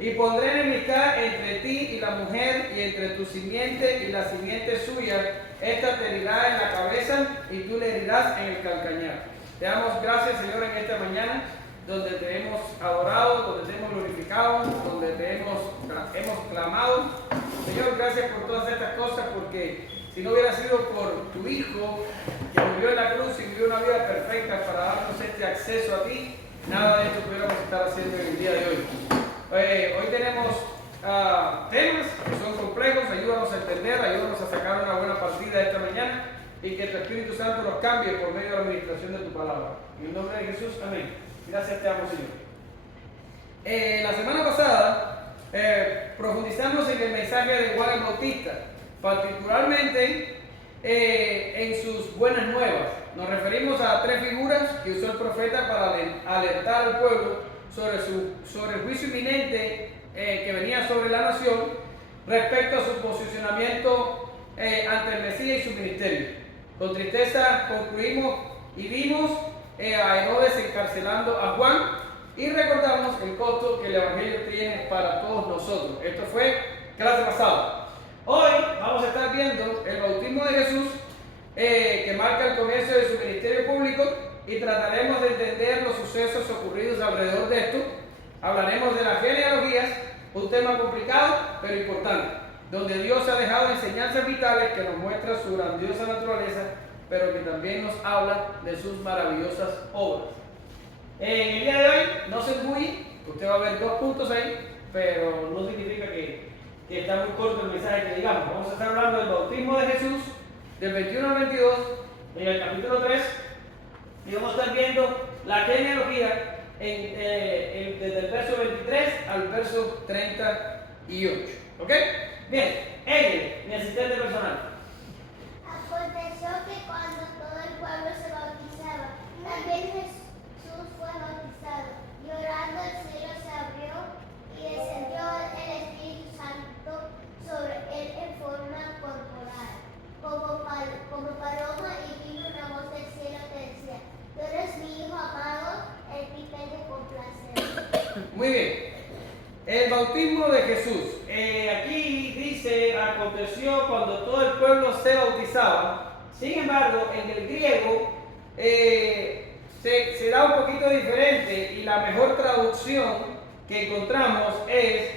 Y pondré enemistad entre ti y la mujer, y entre tu simiente y la simiente suya. Esta te herirá en la cabeza y tú le herirás en el calcañar. Te damos gracias, Señor, en esta mañana, donde te hemos adorado, donde te hemos glorificado, donde te hemos clamado. Señor, gracias por todas estas cosas, porque si no hubiera sido por tu Hijo, que murió en la cruz y vivió una vida perfecta para darnos este acceso a ti, nada de esto pudiéramos estar haciendo en el día de hoy. Hoy tenemos temas que son complejos. Ayúdanos a entender, ayúdanos a sacar una buena partida esta mañana y que tu Espíritu Santo nos cambie por medio de la administración de tu palabra. En el nombre de Jesús, amén. Gracias te amo, Señor. La semana pasada profundizamos en el mensaje de Juan el Bautista, particularmente en sus buenas nuevas. Nos referimos a tres figuras que usó el profeta para alertar al pueblo sobre el juicio inminente que venía sobre la nación respecto a su posicionamiento ante el Mesías y su ministerio. Con tristeza concluimos y vimos a Herodes encarcelando a Juan y recordamos el costo que el Evangelio tiene para todos nosotros. Esto fue clase pasada. Hoy vamos a estar viendo el bautismo de Jesús, que marca el comienzo de su ministerio público, y trataremos de entender los sucesos ocurridos alrededor de esto. Hablaremos de las genealogías, un tema complicado pero importante, donde Dios ha dejado enseñanzas vitales que nos muestran su grandiosa naturaleza, pero que también nos habla de sus maravillosas obras. En el día de hoy, no se engulle, usted va a ver 2 puntos ahí, pero no significa que está muy corto el mensaje que digamos. Vamos a estar hablando del bautismo de Jesús, del 21 al 22, en el capítulo 3, y vamos a estar viendo la genealogía desde el verso 23 al verso 38. ¿Ok? Bien, ella, mi asistente personal. Aconteció que cuando todo el pueblo se bautizaba, también Jesús fue bautizado. Y orando el cielo se abrió y descendió el Espíritu Santo sobre él en forma corporal, como paloma, y vino una voz del cielo que decía: Tú eres mi Hijo amado, el que tengo complacencia. Muy bien. El bautismo de Jesús. Aquí dice, aconteció cuando todo el pueblo se bautizaba. Sin embargo, en el griego se da un poquito diferente, y la mejor traducción que encontramos es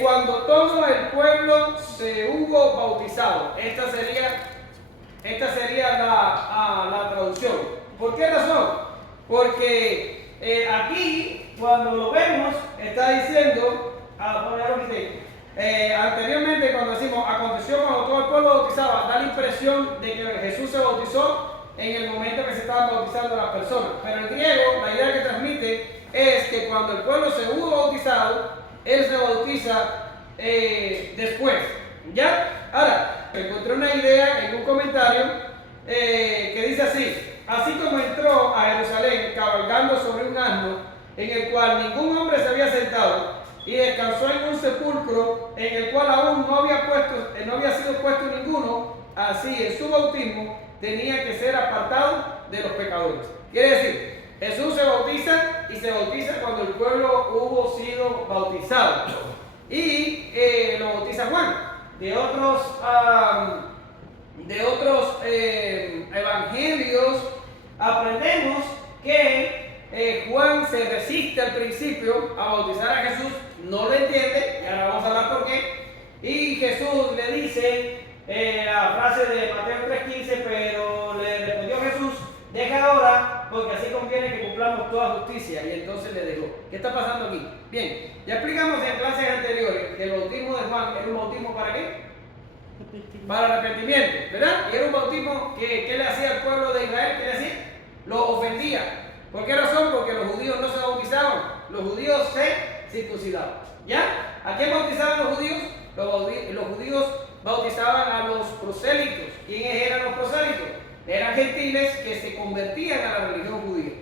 cuando todo el pueblo se hubo bautizado. Esta sería la traducción. ¿Por qué razón? Porque aquí, cuando lo vemos, está diciendo, anteriormente, cuando decimos aconteció cuando todo el pueblo bautizaba, da la impresión de que Jesús se bautizó en el momento que se estaban bautizando las personas. Pero en griego, la idea que transmite es que cuando el pueblo se hubo bautizado, él se bautiza después. ¿Ya? Ahora, encontré una idea en un comentario que dice así como entró a Jerusalén cabalgando sobre un asno, en el cual ningún hombre se había sentado, y descansó en un sepulcro en el cual aún no había sido puesto ninguno, así en su bautismo tenía que ser apartado de los pecadores. Quiere decir, Jesús se bautiza, y se bautiza cuando el pueblo hubo sido bautizado, y lo bautiza Juan. De otros evangelios aprendemos que Juan se resiste al principio a bautizar a Jesús, no lo entiende, y ahora vamos a hablar por qué. Y Jesús le dice la frase de Mateo 3:15, pero le respondió Jesús: deja ahora, porque así conviene que cumplamos toda justicia. Y entonces le dejó. ¿Qué está pasando aquí? Bien, ya explicamos en clases anteriores que el bautismo de Juan era un bautismo ¿para qué? Para arrepentimiento, ¿verdad? Y era un bautismo que le hacía al pueblo de Israel, ¿qué le hacía? Lo ofendía. ¿Por qué razón? Porque los judíos no se bautizaban, los judíos se circuncidaban. ¿Ya? ¿A quién bautizaban los judíos? Los judíos bautizaban a los prosélitos. ¿Quiénes eran los prosélitos? Eran gentiles que se convertían a la religión judía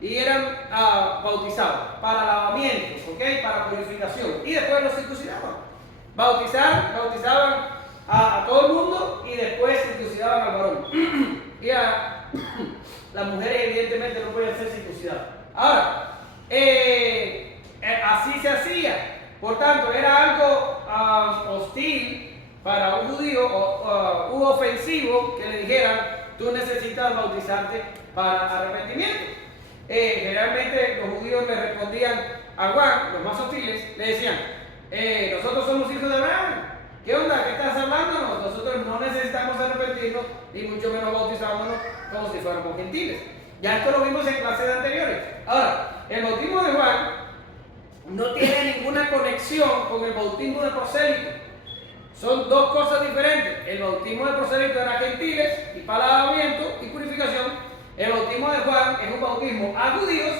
y eran bautizados para lavamientos, ¿ok? Para purificación, y después los circuncidaban. Bautizaban a todo el mundo y después circuncidaban al varón. Y las mujeres evidentemente no podían ser circuncidadas. Ahora, así se hacía. Por tanto, era algo hostil para un judío u ofensivo que le dijeran, tú necesitas bautizarte para arrepentimiento. Generalmente los judíos le respondían a Juan, los más hostiles, le decían, nosotros somos hijos de Abraham. ¿Qué onda? ¿Qué estás hablando? Nosotros no necesitamos arrepentirnos, ni mucho menos bautizarnos como si fuéramos gentiles. Ya esto lo vimos en clases anteriores. Ahora, el bautismo de Juan no tiene ninguna conexión con el bautismo de prosélito. Son dos cosas diferentes. El bautismo de prosélito era gentiles y para lavamiento y purificación. El bautismo de Juan es un bautismo a judíos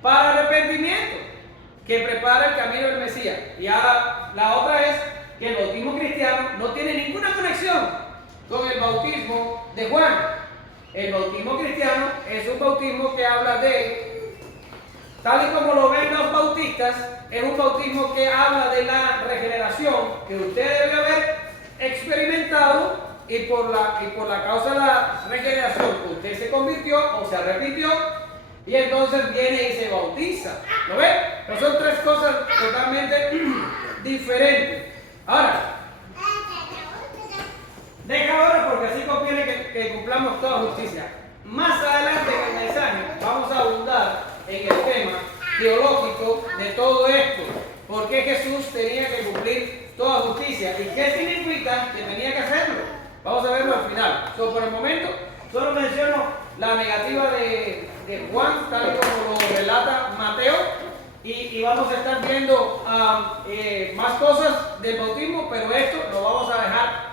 para arrepentimiento, que prepara el camino del Mesías. Y ahora la otra es que el bautismo cristiano no tiene ninguna conexión con el bautismo de Juan. El bautismo cristiano es un bautismo que habla de, tal y como lo ven los bautistas, es un bautismo que habla de la regeneración que usted debe haber experimentado y por la causa de la regeneración usted se convirtió o se arrepintió y entonces viene y se bautiza. ¿Lo ven? Pero son tres cosas totalmente diferentes. Ahora, deja ahora porque así conviene que cumplamos toda justicia. Más adelante en el mensaje vamos a abundar en el tema teológico de todo esto. ¿Por qué Jesús tenía que cumplir toda justicia? ¿Y qué significa que tenía que hacerlo? Vamos a verlo al final. Por el momento, solo menciono la negativa de Juan, tal y como lo relata Mateo. Y vamos a estar viendo más cosas del bautismo, pero esto lo vamos a dejar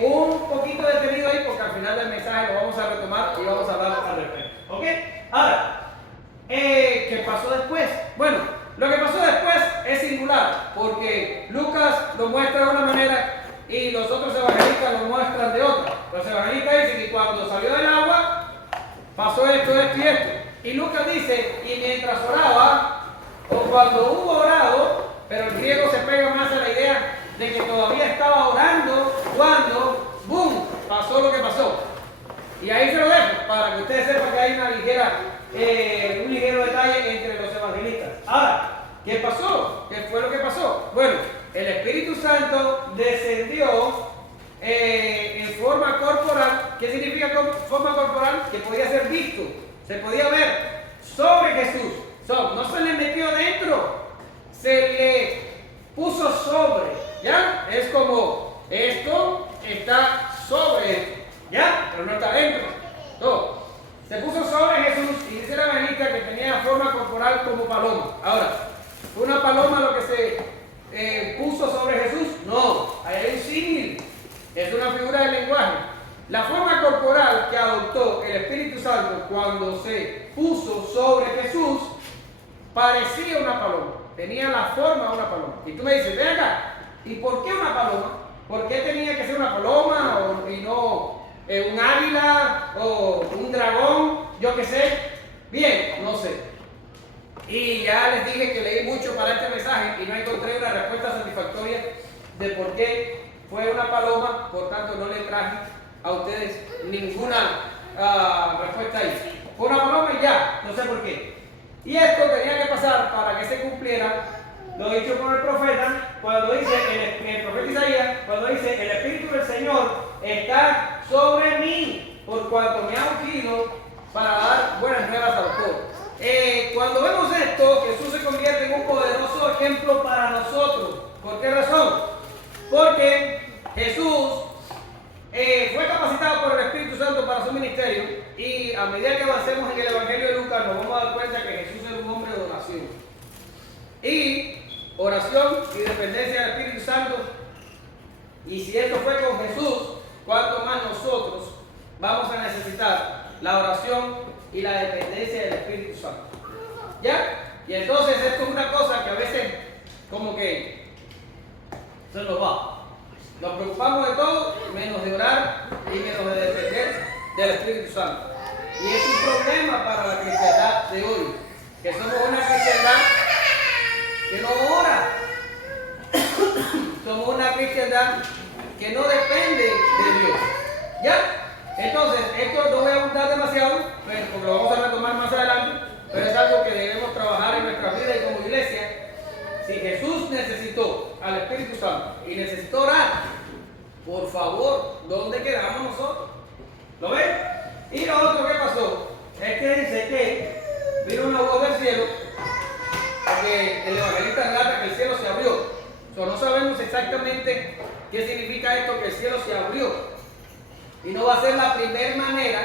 un poquito detenido ahí porque al final del mensaje lo vamos a retomar y vamos a hablar al respecto. ¿Ok? Ahora, ¿qué pasó después? Bueno, lo que pasó después es singular porque Lucas lo muestra de una manera y los otros evangelistas lo muestran de otra. Los evangelistas dicen que cuando salió del agua pasó esto, esto y esto. Y Lucas dice, y mientras oraba, o cuando hubo orado, pero el griego se pega más a la idea de que todavía estaba orando cuando, ¡boom!, pasó lo que pasó. Y ahí se lo dejo, para que ustedes sepan que hay un ligero detalle entre los evangelistas. Ahora, ¿qué pasó? ¿Qué fue lo que pasó? Bueno, el Espíritu Santo descendió en forma corporal. ¿Qué significa forma corporal? Que podía ser visto, se podía ver sobre Jesús. No se le metió adentro, se le puso sobre, ¿ya? Es como esto está sobre esto, ¿ya? Pero no está adentro. Todo. Se puso sobre Jesús y dice la evangelista que tenía forma corporal como paloma. Ahora, ¿fue una paloma lo que se puso sobre Jesús? No, ahí hay un símil, es una figura del lenguaje. La forma corporal que adoptó el Espíritu Santo cuando se puso sobre Jesús parecía una paloma, tenía la forma de una paloma. Y tú me dices, ven acá, ¿y por qué una paloma? ¿Por qué tenía que ser una paloma y no un águila o un dragón? Yo qué sé. Bien, no sé. Y ya les dije que leí mucho para este mensaje y no encontré una respuesta satisfactoria de por qué fue una paloma, por tanto no le traje a ustedes ninguna respuesta ahí. Fue una paloma y ya, no sé por qué. Y esto tenía que pasar para que se cumpliera lo dicho por el profeta, cuando dice, el profeta Isaías, cuando dice, el Espíritu del Señor está sobre mí, por cuanto me ha ungido para dar buenas nuevas a los pobres. Cuando vemos esto, Jesús se convierte en un poderoso ejemplo para nosotros. ¿Por qué razón? Porque Jesús fue capacitado por el Espíritu Santo para su ministerio y a medida que avancemos en el Evangelio de Lucas nos vamos a dar cuenta que Jesús es un hombre de oración. Y oración y dependencia del Espíritu Santo. Y si esto fue con Jesús, ¿cuánto más nosotros vamos a necesitar la oración y la dependencia del Espíritu Santo? ¿Ya? Y entonces esto es una cosa que a veces como que se nos va. Nos preocupamos de todo, menos de orar y menos de depender del Espíritu Santo. Y es un problema para la cristiandad de hoy, que somos una cristiandad que no ora. Somos una cristiandad que no depende de Dios. ¿Ya? Entonces, esto no voy a abundar demasiado, porque lo vamos a retomar más adelante, pero es algo que debemos trabajar en nuestra vida y como iglesia. Si Jesús Santo y necesito orar, por favor, ¿dónde quedamos nosotros? ¿Lo ven? Y lo otro que pasó es que dice que vino una voz del cielo, porque el evangelista relata que el cielo se abrió. No sabemos exactamente qué significa esto, que el cielo se abrió. Y no va a ser la primera manera,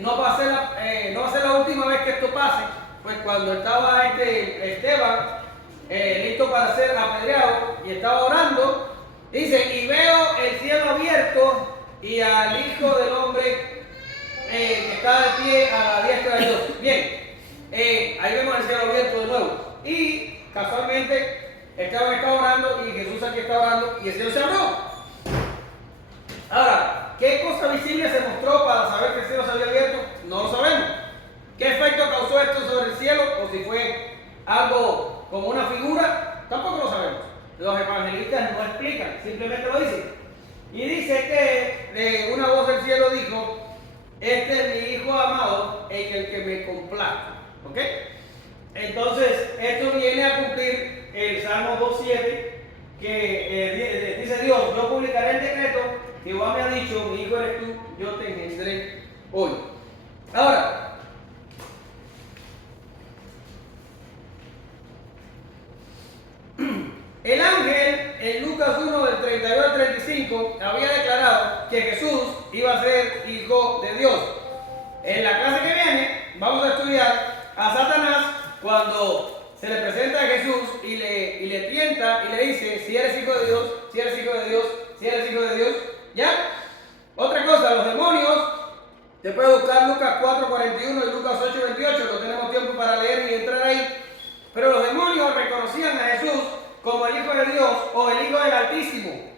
no va a ser la última vez que esto pase. Pues cuando estaba Esteban listo para ser apedreado y estaba orando, dice, y veo el cielo abierto y al Hijo del Hombre que está de pie a la diestra de Dios. Bien, ahí vemos el cielo abierto de nuevo. Y casualmente Esteban está orando y Jesús aquí está orando y el cielo se abrió. Ahora, ¿qué cosa visible se mostró para saber que el cielo se había abierto? No lo sabemos. ¿Qué efecto causó esto sobre el cielo? O si fue algo como una figura, tampoco lo sabemos. Los evangelistas no explican, simplemente lo dicen. Y dice que una voz del cielo dijo, este es mi Hijo amado en el que me complazco. ¿Ok? Entonces, esto viene a cumplir el Salmo 2.7, que dice Dios, yo publicaré el decreto, Jehová me ha dicho, mi hijo eres tú, yo te engendré hoy. Ahora, el ángel en Lucas 1 del 32 al 35 había declarado que Jesús iba a ser hijo de Dios. En la clase que viene vamos a estudiar a Satanás cuando se le presenta a Jesús y le tienta y le dice, si eres hijo de Dios, si eres hijo de Dios, si eres hijo de Dios, ¿ya? Otra cosa, los demonios, te puedes buscar Lucas 4:41 y Lucas 8:28, no tenemos tiempo para leer y entrar ahí, pero los demonios reconocían a Jesús como el Hijo de Dios o el Hijo del Altísimo.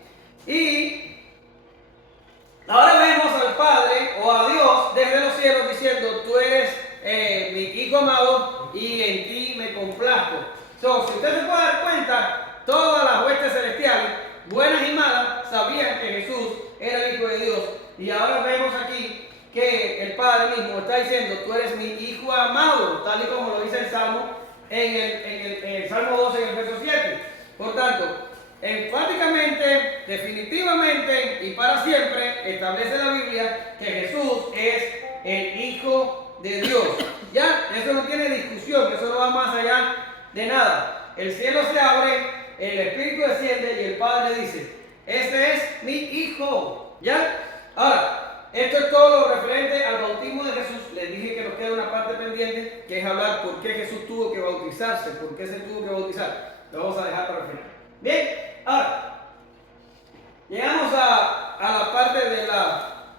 Y ahora vemos al Padre o a Dios desde los cielos diciendo, tú eres mi Hijo amado y en ti me complazco. Si usted se puede dar cuenta, todas las huestes celestiales, buenas y malas, sabían que Jesús era el Hijo de Dios. Y ahora vemos aquí que el Padre mismo está diciendo, tú eres mi Hijo amado, tal y como lo dice el Salmo, en el Salmo 12, en el verso 7. Por tanto, enfáticamente, definitivamente y para siempre establece la Biblia que Jesús es el Hijo de Dios. Ya, eso no tiene discusión, eso no va más allá de nada. El cielo se abre, el Espíritu desciende y el Padre dice, este es mi Hijo. ¿Ya? Ahora, esto es todo lo referente al bautismo de Jesús. Les dije que nos queda una parte pendiente, que es hablar por qué Jesús tuvo que bautizarse, por qué se tuvo que bautizar. Lo vamos a dejar para el final. Bien, ahora, llegamos a la parte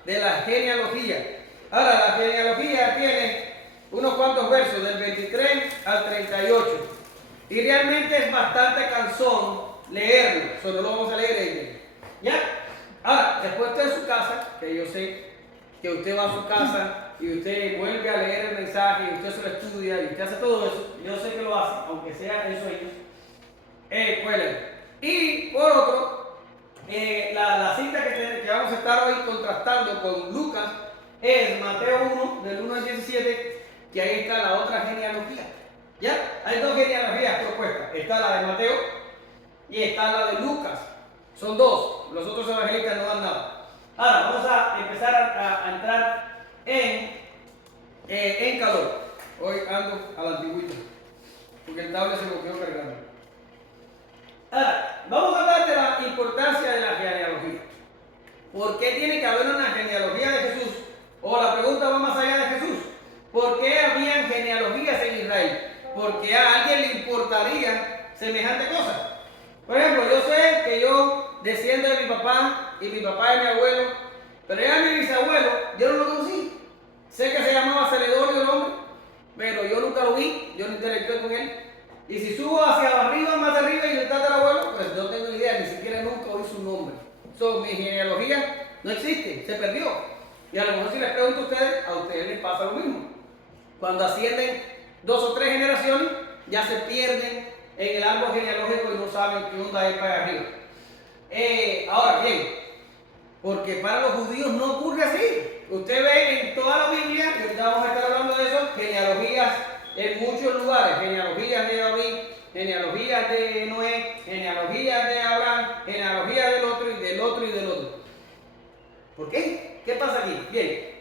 de la genealogía. Ahora, la genealogía tiene unos cuantos versos, del 23 al 38. Y realmente es bastante cansón leerlo, solo lo vamos a leer en ¿ya? Ahora, después usted en su casa, que yo sé que usted va a su casa y usted vuelve a leer el mensaje y usted se lo estudia y usted hace todo eso, yo sé que lo hace, aunque sea en sueños, puede leer. Y por otro, la cita que vamos a estar hoy contrastando con Lucas es Mateo 1, del 1 al 17, que ahí está la otra genealogía. ¿Ya? Hay dos genealogías propuestas. Está la de Mateo y está la de Lucas. Son dos. Los otros evangelistas no dan nada. Ahora, vamos a empezar a entrar en calor. Hoy ando a la antigüita, porque el tablet se me quedó cargando. Ahora, vamos a hablar de la importancia de la genealogía. ¿Por qué tiene que haber una genealogía de Jesús? O la pregunta va más allá de Jesús. ¿Por qué habían genealogías en Israel? Porque a alguien le importaría semejante cosa. Por ejemplo, yo sé que yo desciendo de mi papá y mi papá es mi abuelo, pero ya mi bisabuelo, yo no lo conocí. Sé que se llamaba Celedonio el hombre, pero yo nunca lo vi, yo no interactué con él. Y si subo hacia arriba, más arriba y el tatarabuelo, pues no tengo idea, ni siquiera nunca oí su nombre. Mi genealogía no existe, se perdió. Y a lo mejor si les pregunto a ustedes les pasa lo mismo. Cuando ascienden 2 o 3 generaciones, ya se pierden en el árbol genealógico y no saben qué onda es para arriba. Ahora bien, porque para los judíos no ocurre así. Usted ve en toda la Biblia, y ahorita vamos a estar hablando de eso, genealogías en muchos lugares, genealogías de David, genealogías de Noé, genealogías de Abraham, genealogías del otro y del otro y del otro. ¿Por qué? ¿Qué pasa aquí? Bien,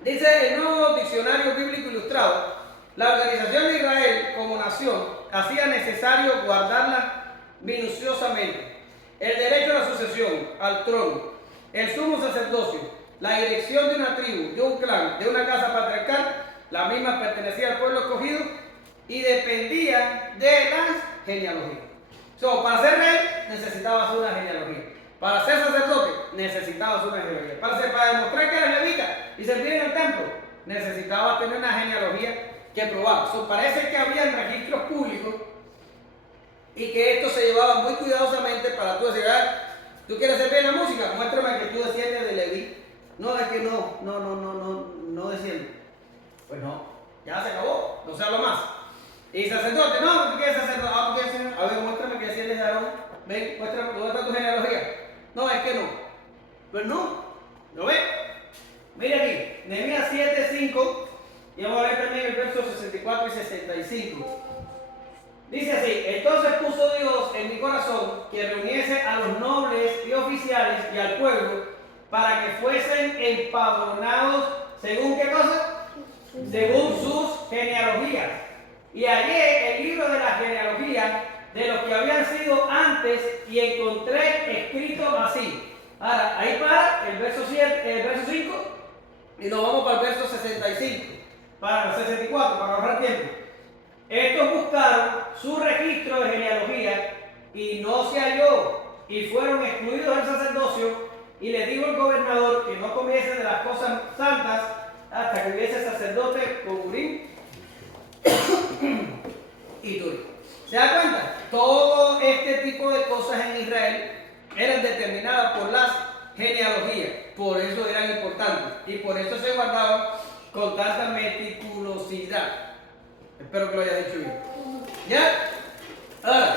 dice el Nuevo Diccionario Bíblico Ilustrado, la organización de Israel como nación hacía necesario guardarla minuciosamente. El derecho a la sucesión al trono, el sumo sacerdocio, la dirección de una tribu, de un clan, de una casa patriarcal, la misma pertenecía al pueblo escogido y dependía de las genealogías. Para ser rey necesitabas una genealogía. Para ser sacerdote necesitabas una genealogía. Para demostrar que eras levita y servir en el templo necesitabas tener una genealogía que probar. Parece que habían registros públicos y que esto se llevaba muy cuidadosamente para tú decir, ¿tú quieres servir en la música? Muéstrame que tú desciendes de Leví. No, es que no desciende. Pues no, ya se acabó, no se habla más. Y sacerdote, no, ¿tú quieres sacerdote? ¿Tú quieres ser? A ver, muéstrame que desciendes de Aarón. Ven, muéstrame, ¿dónde está tu genealogía? No, es que no. Pues no, ¿lo ves? Mira aquí, Nehemías 7:5, y vamos a ver también el verso 64 y 65. Dice así: entonces puso Dios en mi corazón que reuniese a los nobles y oficiales y al pueblo para que fuesen empadronados según ¿qué cosa? Según sus genealogías. Y hallé el libro de la genealogía de los que habían sido antes y encontré escrito así. Ahora, ahí para el verso 5 y nos vamos para el verso 65, para el 64, para ahorrar tiempo. Estos buscaron su registro de genealogía y no se halló, y fueron excluidos del sacerdocio, y les dijo el gobernador que no comiesen de las cosas santas hasta que hubiese sacerdote con Urim y Turim. ¿Se da cuenta? Todo este tipo de cosas en Israel eran determinadas por las genealogías, por eso eran importantes y por eso se guardaban con tanta meticulosidad. Espero que lo hayas dicho bien. ¿Ya? Ahora,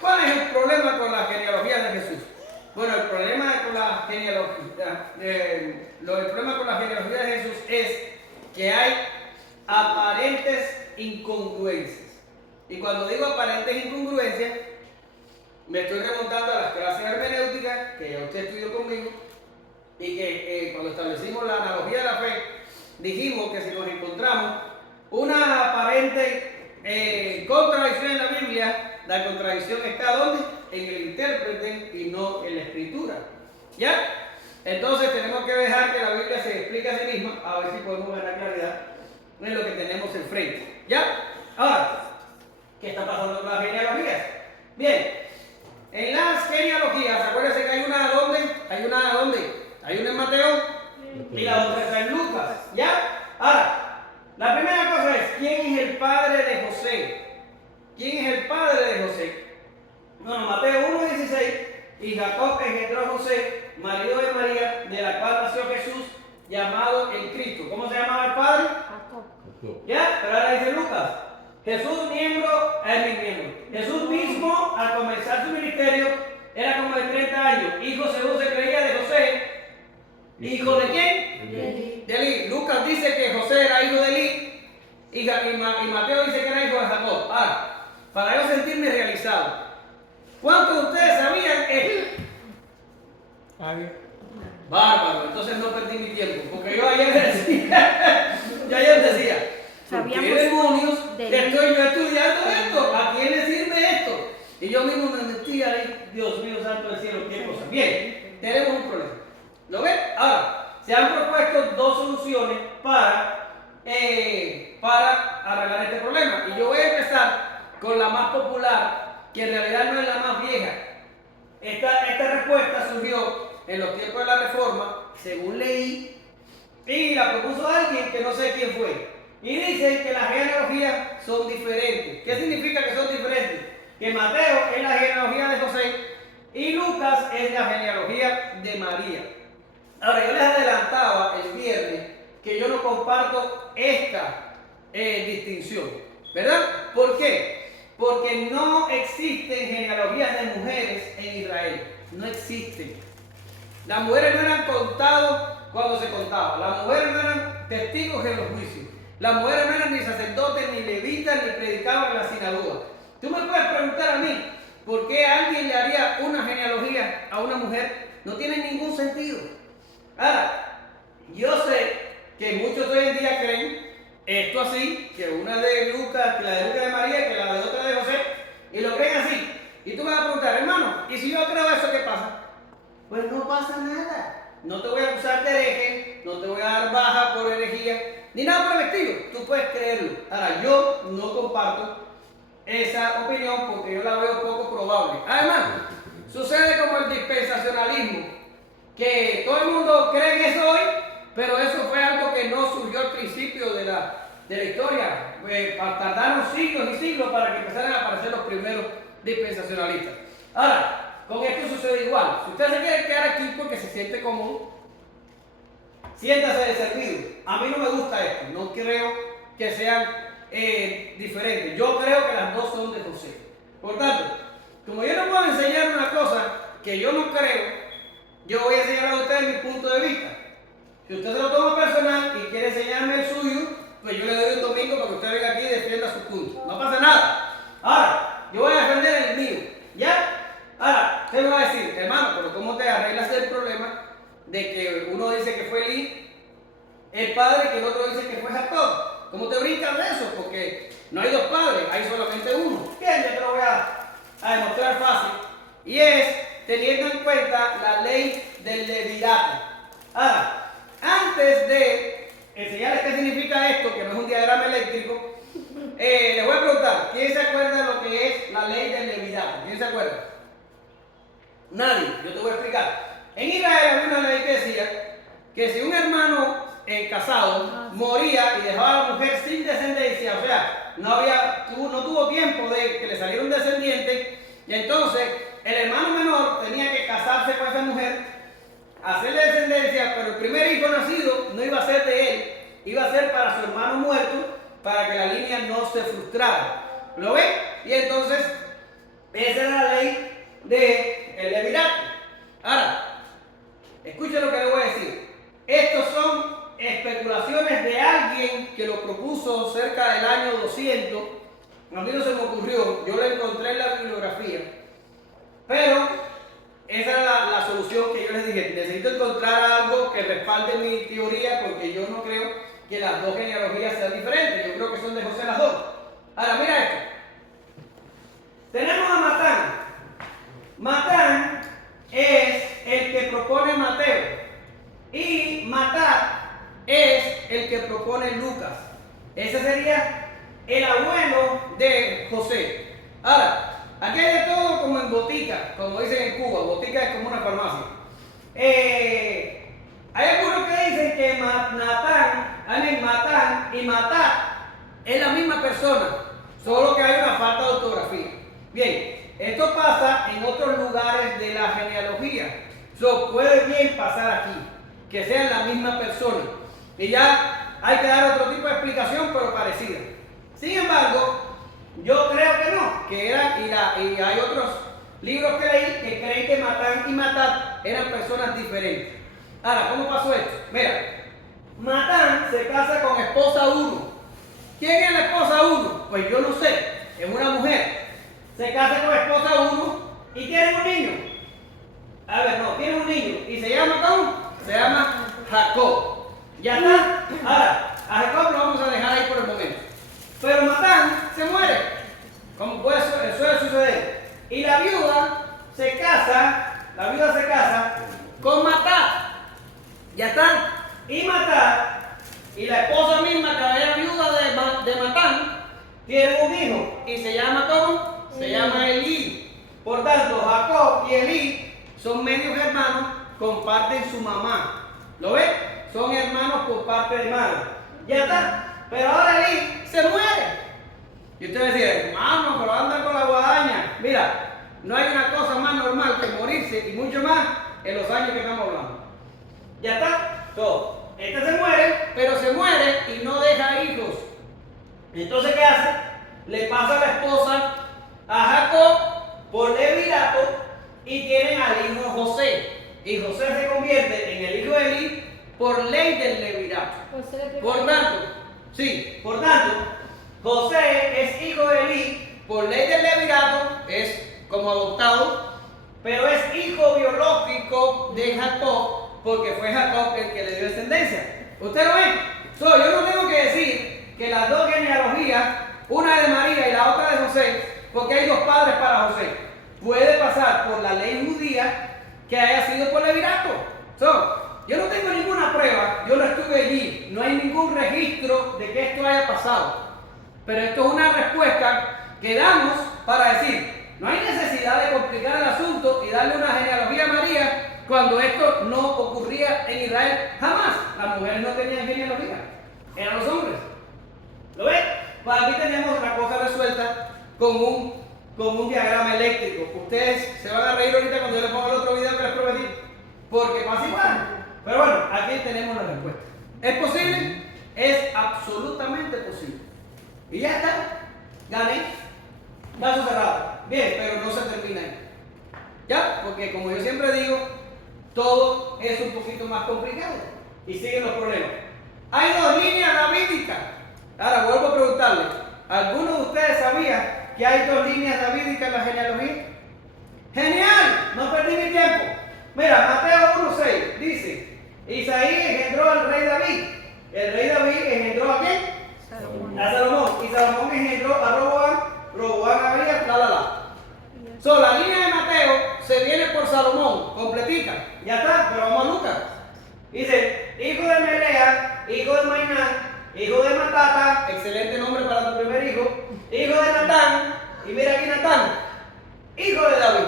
¿cuál es el problema con la genealogía de Jesús? Bueno, el problema con la genealogía, de Jesús es que hay aparentes incongruencias. Y cuando digo aparentes incongruencias, me estoy remontando a las clases hermenéuticas que ya usted estudió conmigo y que cuando establecimos la analogía de la fe, dijimos que si nos encontramos una aparente contradicción en la Biblia, la contradicción está ¿dónde? En el intérprete y no en la escritura. ¿Ya? Entonces tenemos que dejar que la Biblia se explique a sí misma, a ver si podemos ganar claridad en lo que tenemos enfrente. ¿Ya? Ahora, ¿qué está pasando con las genealogías? Bien, en las genealogías, acuérdense que hay una ¿dónde? Hay una en Mateo y la otra está en Lucas. ¿Ya? Ahora, la primera cosa es, ¿quién es el padre de José? ¿Quién es el padre de José? Bueno, Mateo 1:16, y Jacob engendró a José, marido de María, de la cual nació Jesús, llamado el Cristo. ¿Cómo se llamaba el padre? Jacob. ¿Ya? Pero ahora dice Lucas, Jesús Jesús mismo, al comenzar su ministerio, era como de 30 años. Hijo según se creía de José. ¿Hijo de quién? De Eli. Lucas dice que José era hijo de Eli y Mateo dice que era hijo de Jacob. Ahora, para yo sentirme realizado, ¿cuántos de ustedes sabían esto? Bárbaro, entonces no perdí mi tiempo, porque yo ayer decía, ¿por qué demonios estoy yo estudiando esto? ¿A quién le sirve esto? Y yo mismo me metí ahí, Dios mío, santo del cielo, qué cosa. Bien, tenemos un problema. ¿Lo ven? Ahora, se han propuesto dos soluciones para arreglar este problema. Y yo voy a empezar con la más popular, que en realidad no es la más vieja. Esta respuesta surgió en los tiempos de la Reforma, según leí, y la propuso alguien que no sé quién fue. Y dicen que las genealogías son diferentes. ¿Qué significa que son diferentes? Que Mateo es la genealogía de José y Lucas es la genealogía de María. Ahora, yo les adelantaba el viernes que yo no comparto esta distinción, ¿verdad? ¿Por qué? Porque no existen genealogías de mujeres en Israel. No existen. Las mujeres no eran contadas cuando se contaba. Las mujeres no eran testigos en los juicios. Las mujeres no eran ni sacerdotes, ni levitas, ni predicaban en la sinagoga. ¿por qué alguien le haría una genealogía a una mujer? No tiene ningún sentido. Ahora, yo sé que muchos hoy en día creen esto así, que una de Lucas, que la de Lucas de María, que la de otra de José, y lo creen así. Y tú me vas a preguntar, hermano, ¿y si yo creo eso, qué pasa? Pues no pasa nada. No te voy a acusar de hereje, no te voy a dar baja por herejía, ni nada por el estilo. Tú puedes creerlo. Ahora, yo no comparto esa opinión porque yo la veo poco probable. Además, sucede como el dispensacionalismo, que todo el mundo cree en eso hoy, pero eso fue algo que no surgió al principio de la historia. Tardaron siglos y siglos para que empezaran a aparecer los primeros dispensacionalistas. Ahora, con esto sucede igual. Si usted se quiere quedar aquí porque se siente cómodo, siéntase de servido. A mí no me gusta esto, no creo que sean diferentes. Yo creo que las dos son de José. Por tanto, como yo no puedo enseñar una cosa que yo no creo, yo voy a enseñar a usted mi punto de vista. Si usted se lo toma personal y quiere enseñarme el suyo, pues yo le doy un domingo para que usted venga aquí y defienda su punto. No pasa nada. Ahora, yo voy a defender el mío. ¿Ya? Ahora, usted me va a decir, hermano, pero ¿cómo te arreglas el problema de que uno dice que fue Elí, el padre, y que el otro dice que fue Jacob? ¿Cómo te brincas de eso? Porque no hay dos padres, hay solamente uno. Bien, yo te lo voy a demostrar fácil. Y es teniendo en cuenta la ley del levirato. Ahora, antes de enseñarles qué significa esto, que no es un diagrama eléctrico, les voy a preguntar, ¿quién se acuerda de lo que es la ley del levirato? ¿Quién se acuerda? Nadie, yo te voy a explicar. En Israel había una ley que decía que si un hermano casado moría y dejaba a la mujer sin descendencia, o sea, no tuvo tiempo de que le saliera un descendiente, y entonces el hermano menor tenía que casarse con esa mujer, hacerle descendencia, pero el primer hijo nacido no iba a ser de él, iba a ser para su hermano muerto, para que la línea no se frustrara. ¿Lo ven? Y entonces, esa era la ley del levirato. Ahora, escuchen lo que le voy a decir. Estos son especulaciones de alguien que lo propuso cerca del año 200. A mí no se me ocurrió, yo lo encontré en la bibliografía. Pero esa era la solución que yo les dije. Necesito encontrar algo que respalde mi teoría porque yo no creo que las dos genealogías sean diferentes. Yo creo que son de José las dos. Ahora, mira esto. Tenemos a Matán. Matán es el que propone Mateo. Y Matat es el que propone Lucas. Ese sería el abuelo de José. Ahora, aquí hay de todo como en botica, como dicen en Cuba. Botica es como una farmacia. Hay algunos que dicen que Matán y Matat es la misma persona, solo que hay una falta de ortografía. Bien, esto pasa en otros lugares de la genealogía. Puede bien pasar aquí, que sean la misma persona. Y ya hay que dar otro tipo de explicación, pero parecida. Sin embargo, yo creo que no, que eran, y hay otros libros que leí que creen que Matán y Matat eran personas diferentes. Ahora, ¿cómo pasó esto? Mira, Matán se casa con esposa 1. ¿Quién es la esposa 1? Pues yo no sé, es una mujer. Se casa con esposa 1 y tiene un niño. A ver, no, tiene un niño. ¿Y se llama cómo? Se llama Jacob. ¿Ya está? Ahora, a Jacob lo vamos a dejar ahí por el momento. Pero Matán se muere, como suele suceder. Y la viuda se casa con Matat. ¿Ya está? Y Matat, y la esposa misma, que era viuda de Matán, tiene un hijo. ¿Y se llama cómo? Se llama Elí. Por tanto, Jacob y Elí son medios hermanos, comparten su mamá. ¿Lo ves? Son hermanos por parte de madre. Ya está. Pero ahora Elí se muere. Y usted decía, hermano, pero anda con la guadaña. Mira, no hay una cosa más normal que morirse, y mucho más en los años que estamos hablando. Ya está. Este se muere, pero se muere y no deja hijos. Entonces, ¿qué hace? Le pasa a la esposa a Jacob por levirato y tienen al hijo José. Y José se convierte en el hijo de Elí por ley del levirato. Por tanto, José es hijo de Elí por ley del levirato, es como adoptado, pero es hijo biológico de Jacob, porque fue Jacob el que le dio descendencia. ¿Usted lo ve? Yo no tengo que decir que las dos genealogías, una de María y la otra de José, porque hay dos padres para José, puede pasar por la ley judía que haya sido por levirato. Yo no tengo ninguna prueba, yo no estuve allí, no hay ningún registro de que esto haya pasado. Pero esto es una respuesta que damos para decir, no hay necesidad de complicar el asunto y darle una genealogía a María cuando esto no ocurría en Israel jamás. Las mujeres no tenían genealogía, eran los hombres. ¿Lo ven? Pues aquí tenemos la cosa resuelta con un diagrama eléctrico. Ustedes se van a reír ahorita cuando yo les ponga el otro video que les prometí, porque pasa igual. Pero bueno, aquí tenemos la respuesta. ¿Es posible? Es absolutamente posible. Y ya está. Gané. Caso cerrado. Bien, pero no se termina ahí. ¿Ya? Porque como yo siempre digo, todo es un poquito más complicado. Y siguen los problemas. Hay dos líneas davídicas. Ahora vuelvo a preguntarle. ¿Alguno de ustedes sabía que hay dos líneas davídicas en la genealogía? ¡Genial! No perdí mi tiempo. Mira, Mateo 1:6 dice: Isaí engendró al rey David. El rey David engendró a ¿quién? A Salomón. Y Salomón engendró a Roboam. Roboam a Abías, la línea de Mateo se viene por Salomón, completica. Ya está, pero vamos a Lucas. Dice, hijo de Melea, hijo de Mainán, hijo de Matata, excelente nombre para tu primer hijo de Natán, y mira aquí Natán, hijo de David.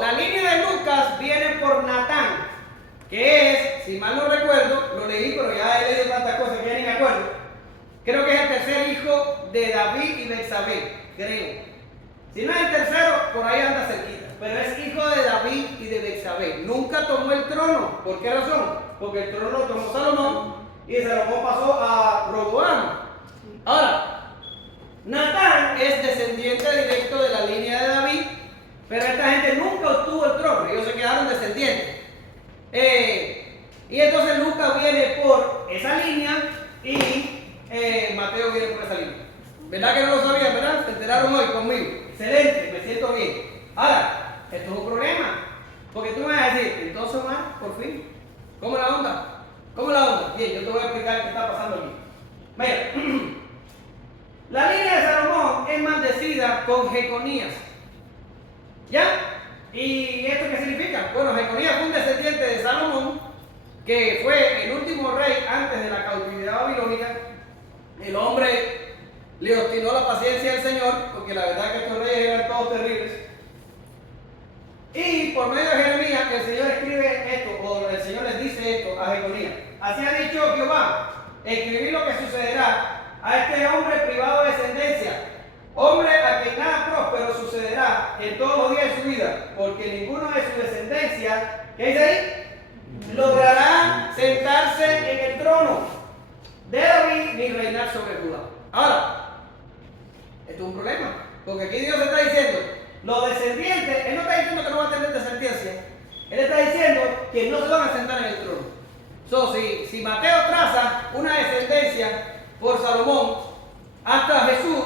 La línea de Lucas viene por Natán, que es, si mal no recuerdo, lo leí, pero ya he leído tantas cosas que ya ni me acuerdo. Creo que es el tercer hijo de David y Betsabé, creo. Si no es el tercero, por ahí anda cerquita. Pero es hijo de David y de Betsabé. Nunca tomó el trono. ¿Por qué razón? Porque el trono lo tomó Salomón y Salomón pasó a Roboam. Ahora, Natán es descendiente directo de la línea de David, pero esta gente nunca obtuvo el trono. Ellos se quedaron descendientes. Y entonces Lucas viene por esa línea y Mateo viene por esa línea. ¿Verdad que no lo sabían, verdad? Se enteraron hoy conmigo. Excelente, me siento bien. Ahora, esto es un problema. Porque tú me vas a decir, entonces Omar, por fin, ¿cómo la onda? ¿Cómo la onda? Bien, yo te voy a explicar qué está pasando aquí. Mira, la línea de Salomón es maldecida con Jeconías. ¿Ya? ¿Y esto qué significa? Bueno, Jeconías fue un descendiente de Salomón, que fue el último rey antes de la cautividad babilónica. El hombre le obstinó la paciencia al Señor, porque la verdad que estos reyes eran todos terribles. Y por medio de Jeremías, el Señor escribe esto, o el Señor les dice esto a Jeconías. Así ha dicho Jehová, escribí lo que sucederá a este hombre privado de descendencia, hombre a quien nada próspero sucederá en todos los días de su vida, porque ninguno de su descendencia, ¿qué dice ahí? Logrará sentarse en el trono de David ni reinar sobre Judá. Ahora, esto es un problema, porque aquí Dios está diciendo, los descendientes, Él no está diciendo que no va a tener descendencia, Él está diciendo que no se van a sentar en el trono. Si Mateo traza una descendencia por Salomón hasta Jesús,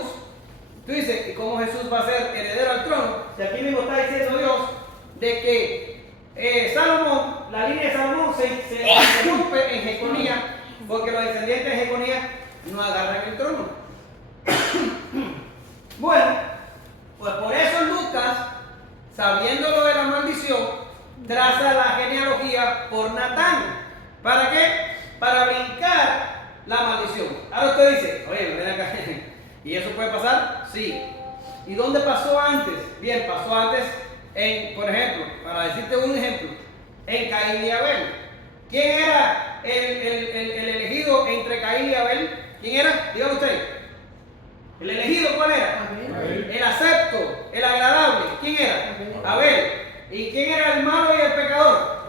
tú dices, ¿y cómo Jesús va a ser heredero al trono? Si aquí mismo está diciendo Dios de que Salomón, la línea de Salomón se interrumpe en Jeconías, porque los descendientes de Jeconías no agarran el trono. Bueno, pues por eso Lucas, sabiendo lo de la maldición, traza la genealogía por Natán. ¿Para qué? Para brincar la maldición. Ahora usted dice, oye, ven acá, ¿y eso puede pasar? Sí. ¿Y dónde pasó antes? Bien, pasó antes por ejemplo, para decirte un ejemplo, en Caín y Abel. ¿Quién era el elegido entre Caín y Abel? ¿Quién era? Dígame usted. ¿El elegido cuál era? Abel. El acepto, el agradable. ¿Quién era? Abel. ¿Y quién era el malo y el pecador?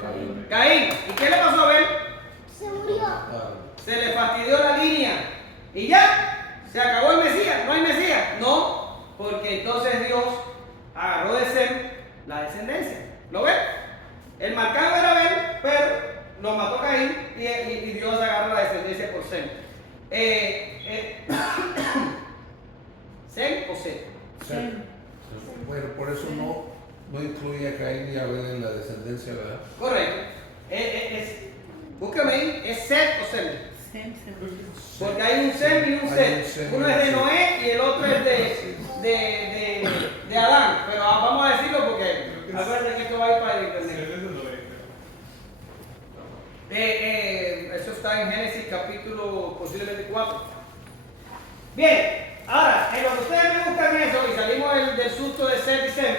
Caín. ¿Y qué le pasó a Abel? Se murió. Se le fastidió la línea. ¿Y ya? ¿Se acabó el Mesías? ¿No hay Mesías? No, porque entonces Dios agarró de Sem la descendencia. ¿Lo ven? El marcado era Abel, pero lo mató Caín y Dios agarró la descendencia por Sem. ¿Sem o Sem? Sem. Bueno, por eso no incluye a Caín y Abel en la descendencia, ¿verdad? Correcto. Búscame ahí, ¿es Set o Sem? Porque hay un Sem y un Set. Uno es de Noé y el otro es de Adán. Pero vamos a decirlo porque acuérdense que esto va a ir para el internet. Eso está en Génesis capítulo posiblemente 4. Bien, ahora, en lo que ustedes me gustan eso, y salimos del susto de Set y Sem,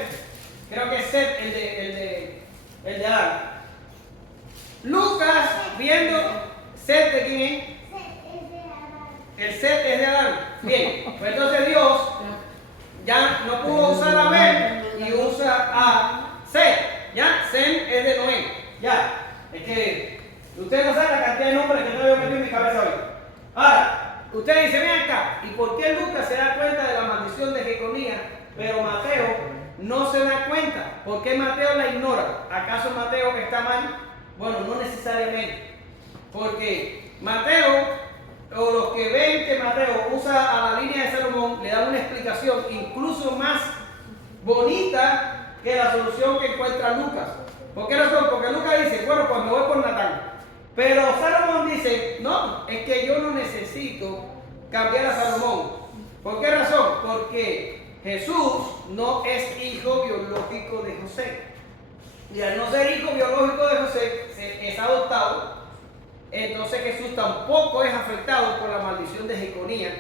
creo que es Set el de Adán. Lucas, viendo Set de quién es? El Set es de Adán. Bien, pues entonces Dios ya no pudo usar a Abel y usa a Set. ¿Ya? Sem es de Noé. Ya. Es que ustedes no saben la cantidad de nombres que no he metido en mi cabeza hoy. Ahora, usted dice, ven acá, ¿y por qué Lucas se da cuenta de la maldición de Jeconías, pero Mateo no se da cuenta? ¿Por qué Mateo la ignora? ¿Acaso Mateo está mal? Bueno, no necesariamente. Porque Mateo, o los que ven que Mateo usa a la línea de Salomón, le dan una explicación incluso más bonita que la solución que encuentra Lucas. ¿Por qué razón? Porque Lucas dice, bueno, pues me voy por Natán. Pero Salomón dice, no, es que yo no necesito cambiar a Salomón. ¿Por qué razón? Porque Jesús no es hijo biológico de José. Y al no ser hijo biológico de José, es adoptado. Entonces Jesús tampoco es afectado por la maldición de Jeconías.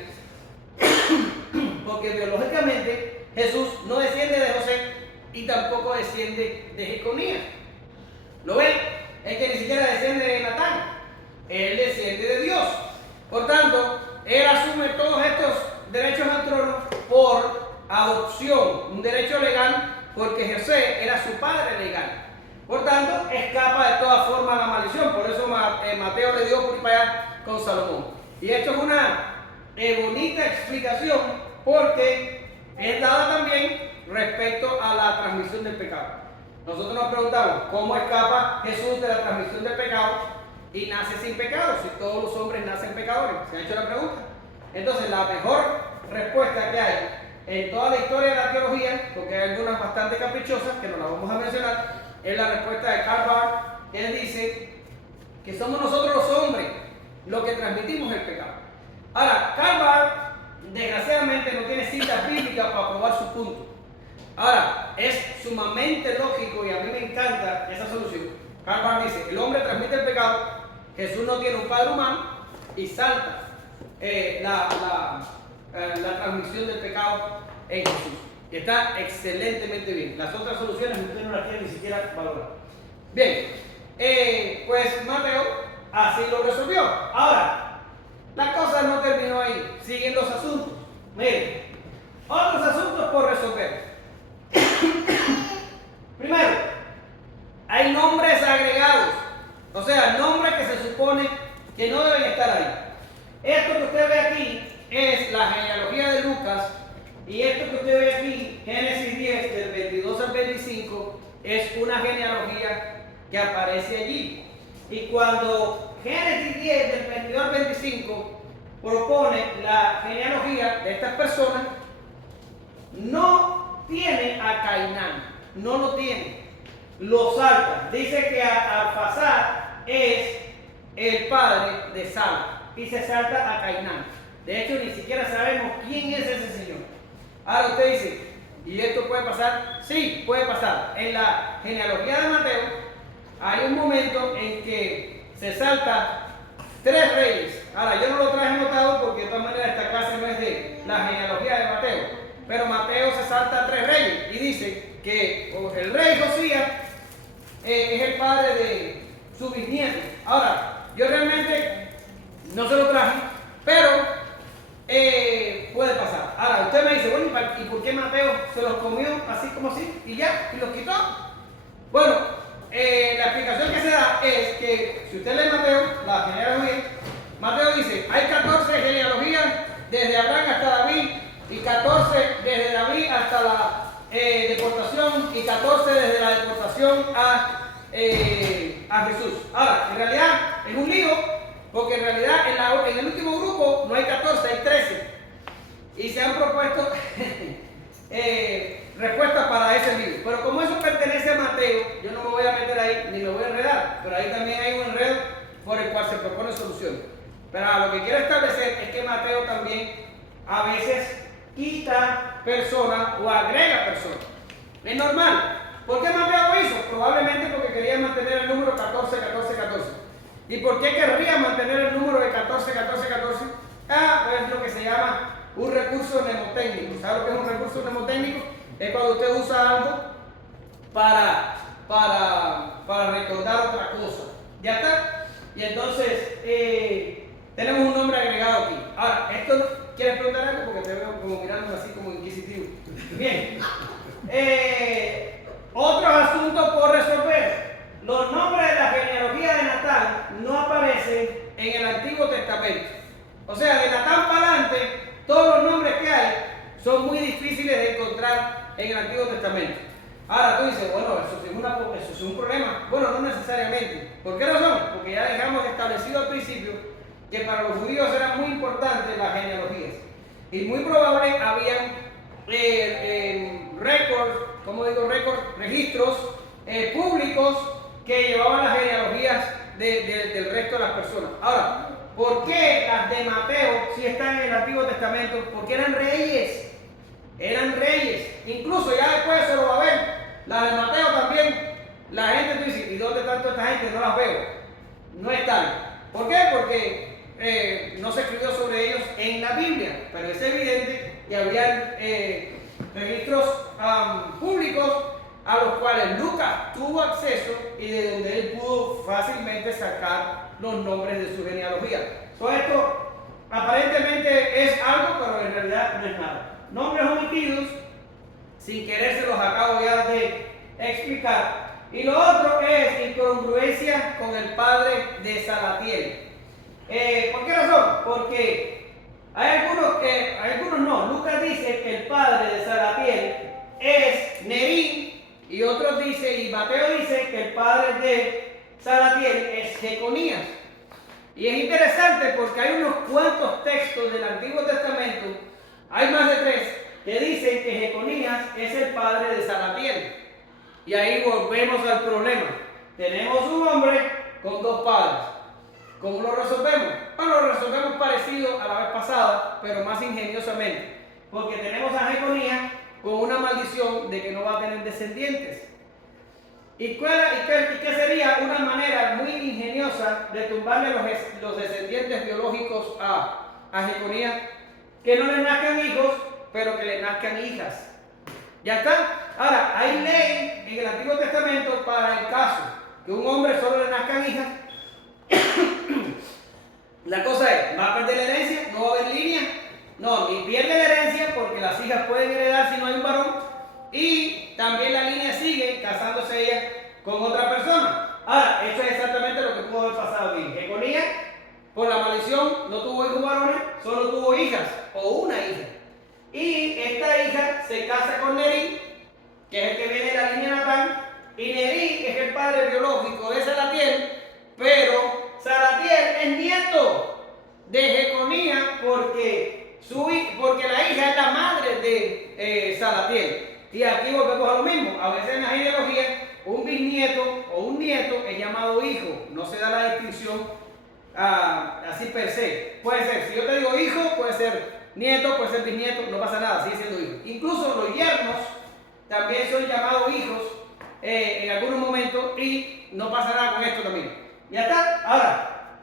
Porque biológicamente Jesús no desciende de José y tampoco desciende de Jeconías. ¿Lo ven? Es que ni siquiera desciende de Natán. Él desciende de Dios. Por tanto, él asume todos estos derechos al trono por adopción, un derecho legal, porque José era su padre legal. Por tanto, escapa de todas formas la maldición. Por eso Mateo le dio por ir para allá con Salomón. Y esto es una bonita explicación porque es dada también respecto a la transmisión del pecado. Nosotros nos preguntamos, ¿cómo escapa Jesús de la transmisión del pecado y nace sin pecado? Si todos los hombres nacen pecadores. ¿Se ha hecho la pregunta? Entonces, la mejor respuesta que hay en toda la historia de la teología, porque hay algunas bastante caprichosas que no las vamos a mencionar, es la respuesta de Karl Barth. Él dice que somos nosotros los hombres los que transmitimos el pecado. Ahora, Karl Barth desgraciadamente no tiene citas bíblicas para probar su punto. Ahora, es sumamente lógico y a mí me encanta esa solución. Karl Barth dice, el hombre transmite el pecado, Jesús no tiene un padre humano y salta la transmisión del pecado en Jesús. Y está excelentemente bien. Las otras soluciones usted no las quiere ni siquiera valorar. Bien, pues Mateo así lo resolvió. Ahora, la cosa no terminó ahí. Siguen los asuntos. Miren, otros asuntos por resolver. Primero, hay nombres agregados. O sea, nombres que se supone que no deben estar ahí. Esto que usted ve aquí es la genealogía de Lucas. Y esto que usted ve aquí, Génesis 10, del 22 al 25, es una genealogía que aparece allí. Y cuando Génesis 10, del 22 al 25, propone la genealogía de estas personas, no tiene a Cainán, no lo tiene, lo salta. Dice que Arfaxad es el padre de Sala y se salta a Cainán. De hecho, ni siquiera sabemos quién es ese señor. Ahora usted dice, ¿y esto puede pasar? Sí, puede pasar. En la genealogía de Mateo hay un momento en que se salta 3 reyes. Ahora, yo no lo traje anotado porque de todas maneras esta clase no es de la genealogía de Mateo. Pero Mateo se salta 3 reyes y dice que el rey Josías es el padre de su bisnieto. Ahora, yo realmente no se lo traje, pero puede pasar. Ahora, usted me dice, bueno, ¿y por qué Mateo se los comió así como así y ya, y los quitó? Bueno, la explicación que se da es que, si usted lee Mateo, la genealogía, Mateo dice, hay 14 genealogías desde Abraham hasta David, y 14 desde David hasta la deportación, y 14 desde la deportación a Jesús. Ahora, en realidad es un lío, porque en realidad en el último grupo no hay 14, hay 13. Y se han propuesto respuestas para ese libro. Pero como eso pertenece a Mateo, yo no me voy a meter ahí ni me voy a enredar. Pero ahí también hay un enredo por el cual se propone solución. Pero lo que quiero establecer es que Mateo también a veces quita personas o agrega personas. Es normal. ¿Por qué Mateo lo hizo? Probablemente porque quería mantener el número 14, 14, 14. ¿Y por qué querría mantener el número de 14, 14, 14? Pues es lo que se llama un recurso mnemotécnico. ¿Sabe lo que es un recurso mnemotécnico? Es cuando usted usa algo para recordar otra cosa. ¿Ya está? Y entonces tenemos un nombre agregado aquí. Ahora, ¿quieres preguntar algo? Porque te veo como mirando así como inquisitivo. Bien. Otros asuntos por resolver. Los nombres de la genealogía de Natán no aparecen en el Antiguo Testamento. O sea, de Natán para adelante, todos los nombres que hay son muy difíciles de encontrar en el Antiguo Testamento. Ahora tú dices, bueno, eso es un problema. Bueno, no necesariamente. ¿Por qué razón? Porque ya dejamos establecido al principio que para los judíos eran muy importantes las genealogías. Y muy probable habían registros públicos que llevaban las genealogías del resto de las personas. Ahora, ¿por qué las de Mateo sí están en el Antiguo Testamento? Porque eran reyes. Eran reyes. Incluso ya después se lo va a ver. Las de Mateo también. La gente tú dices, ¿y dónde están toda esta gente? No las veo. No están. ¿Por qué? Porque no se escribió sobre ellos en la Biblia. Pero es evidente que habían registros públicos a los cuales Lucas tuvo acceso y de donde él pudo fácilmente sacar los nombres de su genealogía. Todo esto aparentemente es algo, pero en realidad no es nada. Nombres omitidos, sin querer se los acabo ya de explicar. Y lo otro es incongruencia con el padre de Salatiel. ¿Por qué razón? Porque hay algunos no. Lucas dice que el padre de Salatiel es Nerí, y otros dicen, y Mateo dice que el padre de Salatiel es Jeconías. Y es interesante porque hay unos cuantos textos del Antiguo Testamento, hay más de 3, que dicen que Jeconías es el padre de Salatiel. Y ahí volvemos al problema. Tenemos un hombre con 2 padres. ¿Cómo lo resolvemos? Bueno, lo resolvemos parecido a la vez pasada, pero más ingeniosamente. Porque tenemos a Jeconías con una maldición de que no va a tener descendientes. ¿Y qué sería una manera muy ingeniosa de tumbarle los descendientes biológicos a Jeconías? Que no le nazcan hijos, pero que le nazcan hijas. ¿Ya está? Ahora, hay ley en el Antiguo Testamento para el caso que un hombre solo le nazcan hijas. La cosa es, ¿va a perder la herencia? ¿No va a haber línea? No, ni pierde la herencia porque las hijas pueden heredar si no hay un varón. Y también la línea sigue casándose ella con otra persona. Ahora, eso es exactamente lo que pudo haber pasado aquí. Jeconías, por la maldición, no tuvo hijos varones, solo tuvo hijas o una hija. Y esta hija se casa con Nerí, que es el que viene de la línea de Natán. Y Nerí es el padre biológico de Salatiel, pero Salatiel es nieto de Jeconías porque la hija es la madre de Salatiel. Y aquí volvemos a lo mismo. A veces en la genealogía, un bisnieto o un nieto es llamado hijo. No se da la distinción así per se. Puede ser, si yo te digo hijo, puede ser nieto, puede ser bisnieto, no pasa nada, sigue siendo hijo. Incluso los yernos también son llamados hijos en algunos momentos y no pasa nada con esto también. ¿Ya está? Ahora,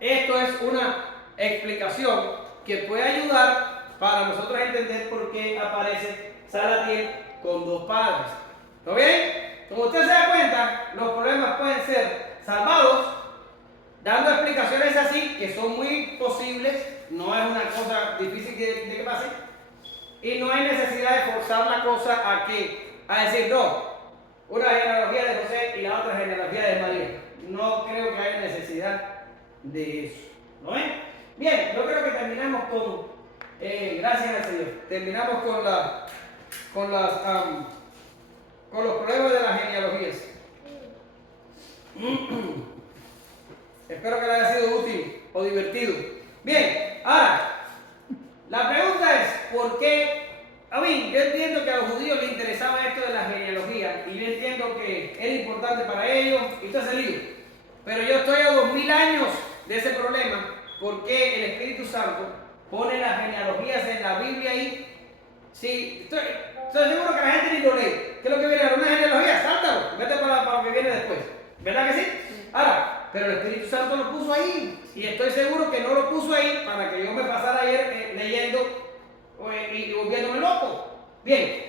esto es una explicación que puede ayudar para nosotros entender por qué aparece Salatiel con 2 padres. ¿Lo bien? Como usted se da cuenta, los problemas pueden ser salvados dando explicaciones así, que son muy posibles, no es una cosa difícil de que pase, y no hay necesidad de forzar la cosa a decir, no, una genealogía de José y la otra genealogía de María. No creo que haya necesidad de eso. ¿Lo ven? Bien, yo creo que terminamos con, gracias al Señor, terminamos con los problemas de las genealogías. Espero que les haya sido útil o divertido. Bien, ahora, la pregunta es, ¿por qué a mí, yo entiendo que a los judíos les interesaba esto de la genealogía y yo entiendo que era importante para ellos y todo ese lío. Pero yo estoy a 2000 años de ese problema porque el Espíritu Santo pone las genealogías en la Biblia ahí. Sí, estoy seguro que la gente ni lo lee. ¿Qué es lo que viene a una genealogía? Sáltalo, vete para lo que viene después. ¿Verdad que sí? Ahora, pero el Espíritu Santo lo puso ahí. Y estoy seguro que no lo puso ahí para que yo me pasara ayer leyendo y volviéndome loco. Bien,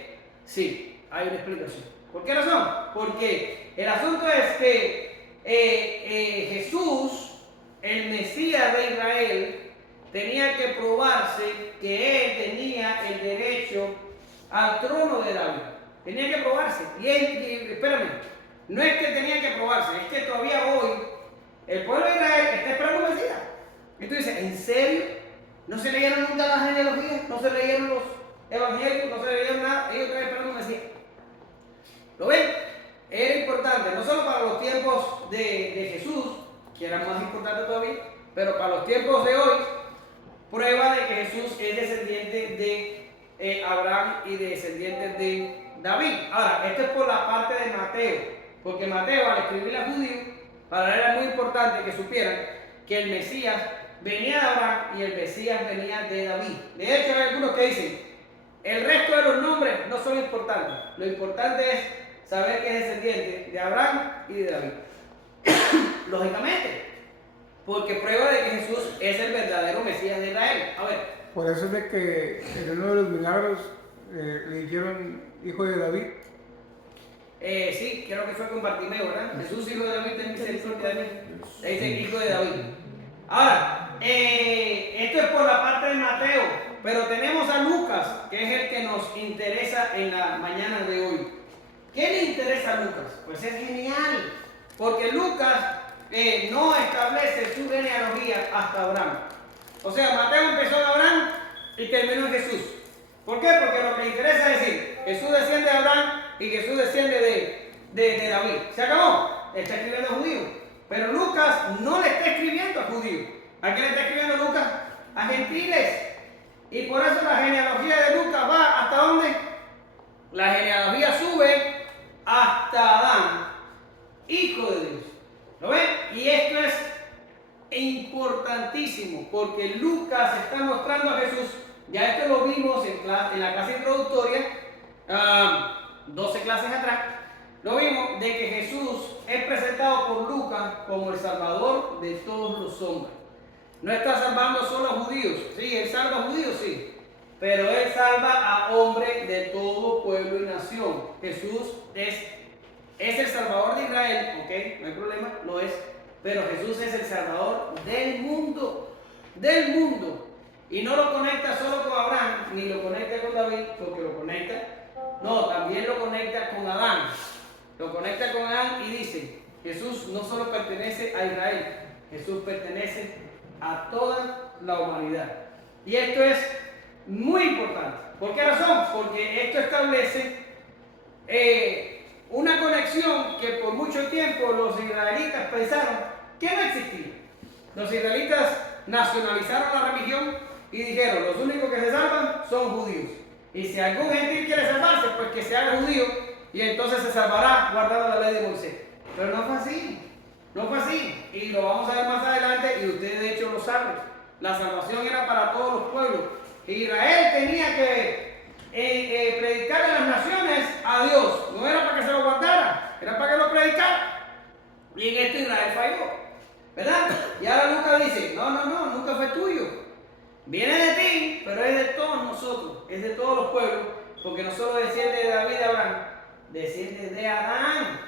sí, hay una explicación. ¿Por qué razón? Porque el asunto es que Jesús, el Mesías de Israel, tenía que probarse que él tenía el derecho al trono de David. Tenía que probarse. Y espérame, no es que tenía que probarse, es que todavía hoy el pueblo de Israel está esperando un Mesías. Y tú dices, ¿en serio? ¿No se leyeron nunca las genealogías? ¿No se leyeron los evangelios? ¿No se leyeron nada? Ellos están esperando un Mesías. ¿Lo ven? Era importante, no solo para los tiempos de Jesús, que eran más importantes todavía, pero para los tiempos de hoy, prueba de que Jesús es descendiente de Abraham y descendiente de David. Ahora, esto es por la parte de Mateo, porque Mateo, al escribir a judíos, para él era muy importante que supieran que el Mesías venía de Abraham y el Mesías venía de David. De hecho, hay algunos que dicen, el resto de los nombres no son importantes. Lo importante es saber que es descendiente de Abraham y de David. Lógicamente, porque prueba de que Jesús es el verdadero Mesías de Israel. A ver. Por eso es de que en uno de los milagros le dijeron hijo de David. Sí, creo que fue con Bartimeo, ¿verdad? Jesús, hijo de David, ten misericordia de mí. Le dicen hijo de David. Ahora, esto es por la parte de Mateo, pero tenemos a Lucas, que es el que nos interesa en la mañana de hoy. ¿Qué le interesa a Lucas? Pues es genial, porque Lucas no establece su genealogía hasta Abraham. O sea, Mateo empezó de Abraham y terminó en Jesús. ¿Por qué? Porque lo que le interesa es decir, Jesús desciende de Abraham y Jesús desciende de David. ¿Se acabó? Está escribiendo a judíos. Pero Lucas no le está escribiendo a judíos. ¿A quién le está escribiendo Lucas? A gentiles. Y por eso la genealogía de Lucas va ¿hasta dónde? La genealogía sube hasta Adán, hijo de Dios. ¿Lo ven? Y esto es importantísimo porque Lucas está mostrando a Jesús. Ya esto lo vimos en la clase introductoria, 12 clases atrás. Lo vimos de que Jesús es presentado por Lucas como el Salvador de todos los hombres. No está salvando solo a judíos. Sí, él salva a judíos, sí. Pero él salva a hombres de todo pueblo y nación. Jesús es el Salvador de Israel, ¿ok? No hay problema, lo es. Pero Jesús es el Salvador del mundo. Del mundo. Y no lo conecta solo con Abraham, ni lo conecta con David, porque lo conecta. No, también lo conecta con Adán. Lo conecta con Adán y dice, Jesús no solo pertenece a Israel, Jesús pertenece a toda la humanidad. Y esto es muy importante. ¿Por qué razón? Porque esto establece una conexión que por mucho tiempo los israelitas pensaron que no existía. Los israelitas nacionalizaron la religión y dijeron, los únicos que se salvan son judíos. Y si algún gentil quiere salvarse, pues que se haga judío y entonces se salvará guardando la ley de Moisés. Pero no fue así. No fue así. Y lo vamos a ver más adelante y ustedes de hecho lo saben. La salvación era para todos los pueblos. Israel tenía que predicar a las naciones a Dios. No era para que se lo guardara, era para que lo predicara. Y en esto Israel falló, ¿verdad? Y ahora Lucas dice, no, nunca fue tuyo. Viene de ti, pero es de todos nosotros, es de todos los pueblos, porque no solo desciende de David y Abraham, desciende de Adán.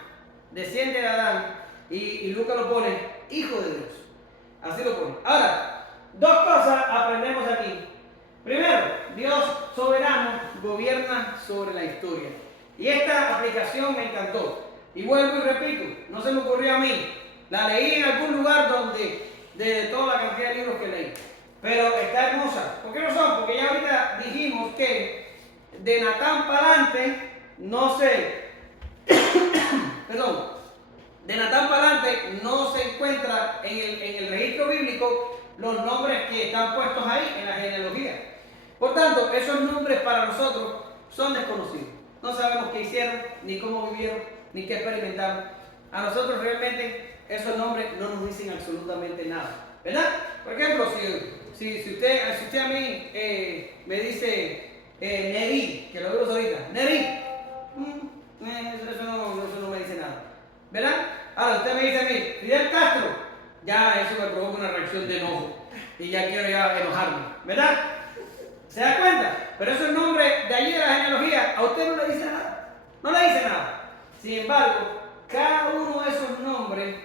Desciende de Adán. Y Lucas lo pone, hijo de Dios. Así lo pone. Ahora, dos cosas aprendemos aquí. Primero, Dios soberano gobierna sobre la historia. Y esta aplicación me encantó. Y vuelvo y repito, no se me ocurrió a mí. La leí en algún lugar de toda la cantidad de libros que leí. Pero está hermosa. ¿Por qué razón? Porque ya ahorita dijimos que de Natán para adelante, no sé, perdón, de Natán para adelante no se encuentra en el registro bíblico los nombres que están puestos ahí en la genealogía. Por tanto, esos nombres para nosotros son desconocidos. No sabemos qué hicieron, ni cómo vivieron, ni qué experimentaron. A nosotros realmente esos nombres no nos dicen absolutamente nada, ¿verdad? Por ejemplo, si usted a mí me dice Neri, que lo vemos ahorita, Neri, eso no me dice nada, ¿verdad? Ahora usted me dice a mí, Fidel Castro, ya eso me provoca una reacción de enojo y ya quiero enojarme, ¿verdad? ¿Se da cuenta? Pero esos nombres de allí de la genealogía a usted no le dice nada, no le dice nada. Sin embargo, cada uno de esos nombres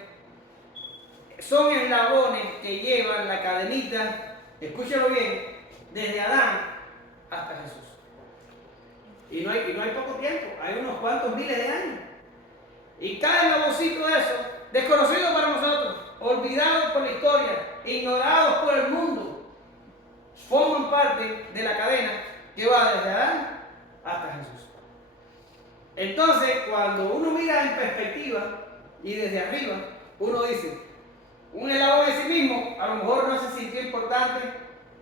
son eslabones que llevan la cadenita, escúchalo bien, desde Adán hasta Jesús. Y no hay poco tiempo, hay unos cuantos miles de años. Y cada eslaboncito de eso, desconocido para nosotros, olvidado por la historia, ignorados por el mundo, forman parte de la cadena que va desde Adán hasta Jesús. Entonces, cuando uno mira en perspectiva y desde arriba, uno dice, un eslabón en sí mismo a lo mejor no se sintió importante,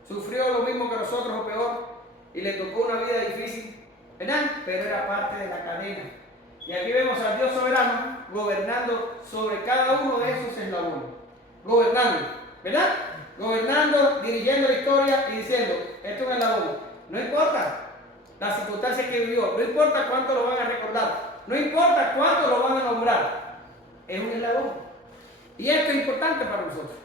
sufrió lo mismo que nosotros o peor, y le tocó una vida difícil, ¿verdad? Pero era parte de la cadena. Y aquí vemos al Dios soberano gobernando sobre cada uno de esos eslabones. Gobernando, ¿verdad? Gobernando, dirigiendo la historia y diciendo, esto es un eslabón. No importa las circunstancias que vivió, no importa cuánto lo van a recordar, no importa cuánto lo van a nombrar, es un eslabón. Y esto es importante para nosotros,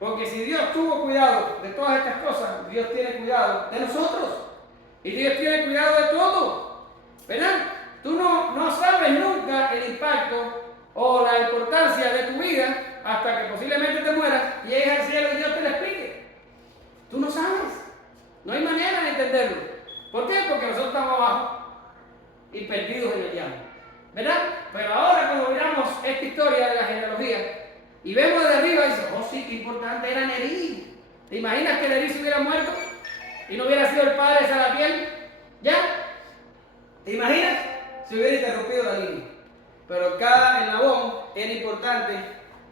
porque si Dios tuvo cuidado de todas estas cosas, Dios tiene cuidado de nosotros, y Dios tiene cuidado de todo, ¿verdad? Tú no sabes nunca el impacto o la importancia de tu vida hasta que posiblemente te mueras y llegues al cielo y Dios te lo explique. Tú no sabes, no hay manera de entenderlo. ¿Por qué? Porque nosotros estamos abajo y perdidos en el llano, ¿verdad? Pero ahora cuando miramos esta historia de la genealogía y vemos de arriba, dice, oh sí, qué importante era Neri. ¿Te imaginas que Neri se hubiera muerto y no hubiera sido el padre de Salatiel? ¿Ya? ¿Te imaginas? Se hubiera interrumpido la línea. Pero cada eslabón era importante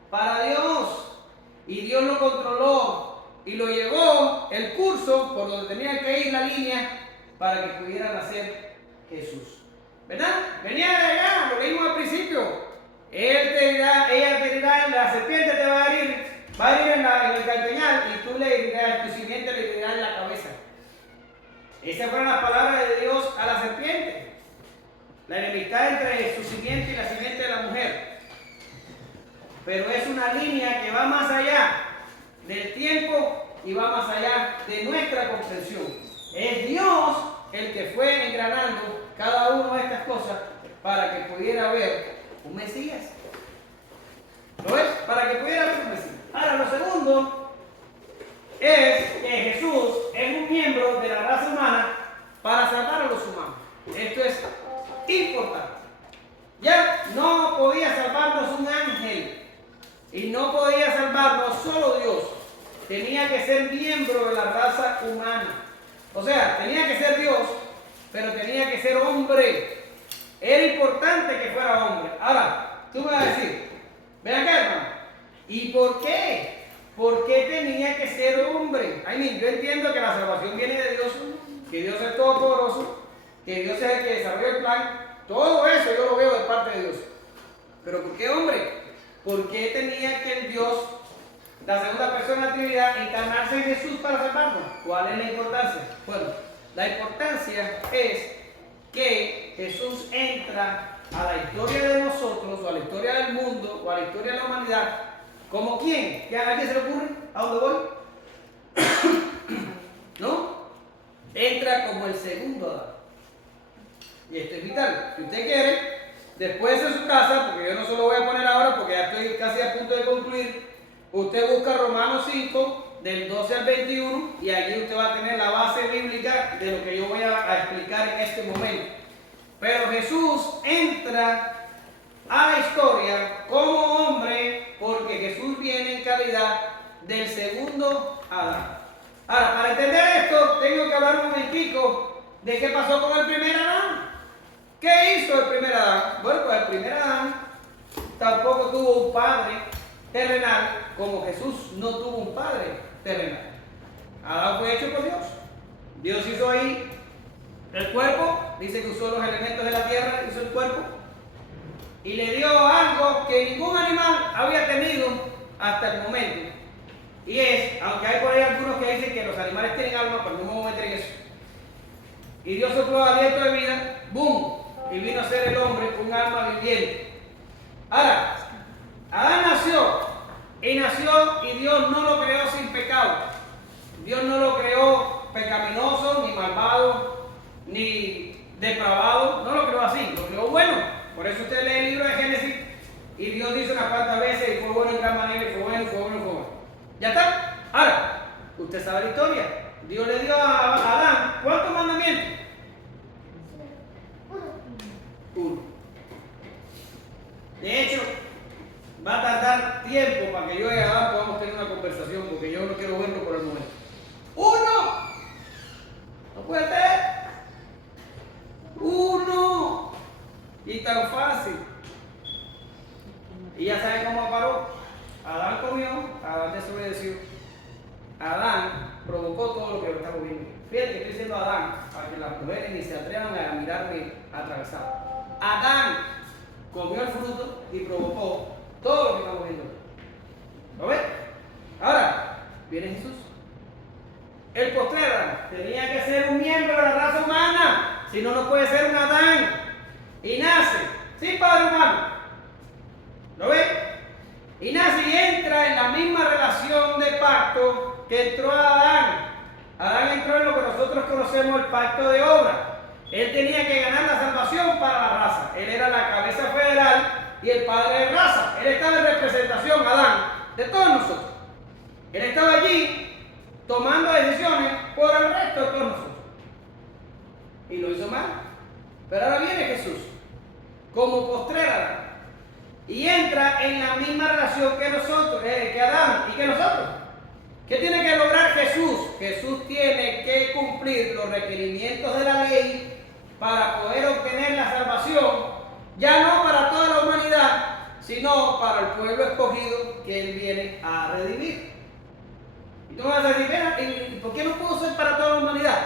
para Dios y Dios lo controló y lo llevó el curso por donde tenía que ir la línea para que pudiera nacer Jesús, ¿verdad? Venía de allá, lo leímos al principio. Ella te dirá, la serpiente te va a herir en el calcañar y tú le herirás, tu simiente le herirá en la cabeza. Esas fueron las palabras de Dios a la serpiente. La enemistad entre su simiente y la simiente de la mujer. Pero es una línea que va más allá del tiempo y va más allá de nuestra comprensión. Es Dios el que fue engranando cada una de estas cosas para que pudiera haber un Mesías. ¿Lo ves? Para que pudiera haber un Mesías. Ahora, lo segundo es que Jesús es un miembro de la raza humana para salvar a los humanos. Esto es importante. Ya no podía salvarnos un ángel y no podía salvarnos solo Dios. Tenía que ser miembro de la raza humana. O sea, tenía que ser Dios, pero tenía que ser hombre. Era importante que fuera hombre. Ahora, tú me vas a decir, ven acá, hermano, ¿y por qué? ¿Por qué tenía que ser hombre? Yo entiendo que la salvación viene de Dios, que Dios es todopoderoso, que Dios es el que desarrolla el plan. Todo eso yo lo veo de parte de Dios. Pero ¿por qué hombre? ¿Por qué tenía que el Dios, la segunda persona de la Trinidad, encarnarse en Jesús para salvarnos? ¿Cuál es la importancia? Bueno, la importancia es que Jesús entra a la historia de nosotros, o a la historia del mundo, o a la historia de la humanidad, ¿como quién? ¿Que a alguien se le ocurre? ¿A dónde voy? ¿No? Entra como el segundo Adán. Y esto es vital. Si usted quiere, después de su casa, porque yo no se lo voy a poner ahora porque ya estoy casi a punto de concluir, usted busca Romanos 5, del 12 al 21, y allí usted va a tener la base bíblica de lo que yo voy a explicar en este momento. Pero Jesús entra a la historia como hombre porque Jesús viene en calidad del segundo Adán. Ahora, para entender esto, tengo que hablar un momentico de qué pasó con el primer Adán. ¿Qué hizo el primer Adán? Bueno, pues el primer Adán tampoco tuvo un padre terrenal como Jesús no tuvo un padre terrenal. Adán fue hecho por Dios. Dios hizo ahí el cuerpo, dice que usó los elementos de la tierra, hizo el cuerpo, y le dio algo que ningún animal había tenido hasta el momento. Y es, aunque hay por ahí algunos que dicen que los animales tienen alma, pero no me voy a meter en eso. Y Dios sopló aliento de vida, ¡boom! Y vino a ser el hombre un alma viviente. Ahora, Adán nació, y Dios no lo creó sin pecado. Dios no lo creó pecaminoso, ni malvado, ni depravado, no lo creó así, lo creó bueno. Por eso usted lee el libro de Génesis y Dios dice unas cuantas veces y fue bueno en gran manera, y fue bueno, fue bueno, fue bueno. ¿Ya está? Ahora, usted sabe la historia. Dios le dio a Adán, ¿cuántos mandamientos? Uno. De hecho, va a tardar tiempo para que yo y Adán podamos tener una conversación, porque yo no quiero verlo por el momento. ¡Uno! ¿No puede ser? ¡Uno! Y tan fácil. Y ya saben cómo paró. Adán comió, Adán desobedeció. Adán provocó todo lo que lo estamos viendo. Fíjate que estoy diciendo Adán, para que las mujeres ni se atrevan a mirarme atravesado. Adán comió el fruto y provocó todo lo que estamos viendo. ¿Lo ves? Ahora, viene Jesús. El postrer Adán tenía que ser un miembro de la raza humana, si no, no puede ser un Adán. Y nace sin padre humano. ¿Lo ves? Y nace y entra en la misma relación de pacto que entró Adán. Adán entró en lo que nosotros conocemos el pacto de obra. Él tenía que ganar la salvación para la raza. Él era la cabeza federal y el padre de raza. Él estaba en representación, Adán, de todos nosotros. Él estaba allí tomando decisiones por el resto de todos nosotros. Y lo hizo mal. Pero ahora viene Jesús, como postrer Adán, y entra en la misma relación que nosotros, que Adán y que nosotros. ¿Qué tiene que lograr Jesús? Jesús tiene que cumplir los requerimientos de la ley para poder obtener la salvación, ya no para toda la humanidad, sino para el pueblo escogido que Él viene a redimir. Y tú me vas a decir, ¿y por qué no pudo ser para toda la humanidad?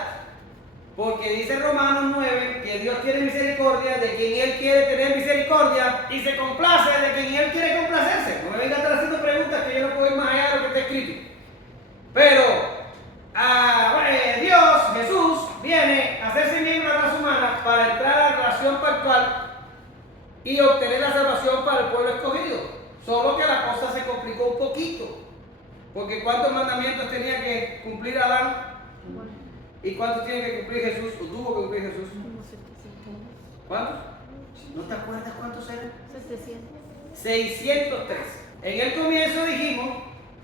Porque dice Romanos 9 que Dios tiene misericordia de quien Él quiere tener misericordia y se complace de quien Él quiere complacerse. No me venga a estar haciendo preguntas que yo no puedo ir más allá de lo que está escrito. Pero Dios, Jesús, viene a hacerse miembro de la raza humana para entrar a la relación pactual y obtener la salvación para el pueblo escogido. Solo que la cosa se complicó un poquito. Porque ¿cuántos mandamientos tenía que cumplir Adán? ¿Y cuántos tiene que cumplir Jesús? ¿O tuvo que cumplir Jesús? ¿Cuántos? ¿No te acuerdas cuántos eran? 603. En el comienzo dijimos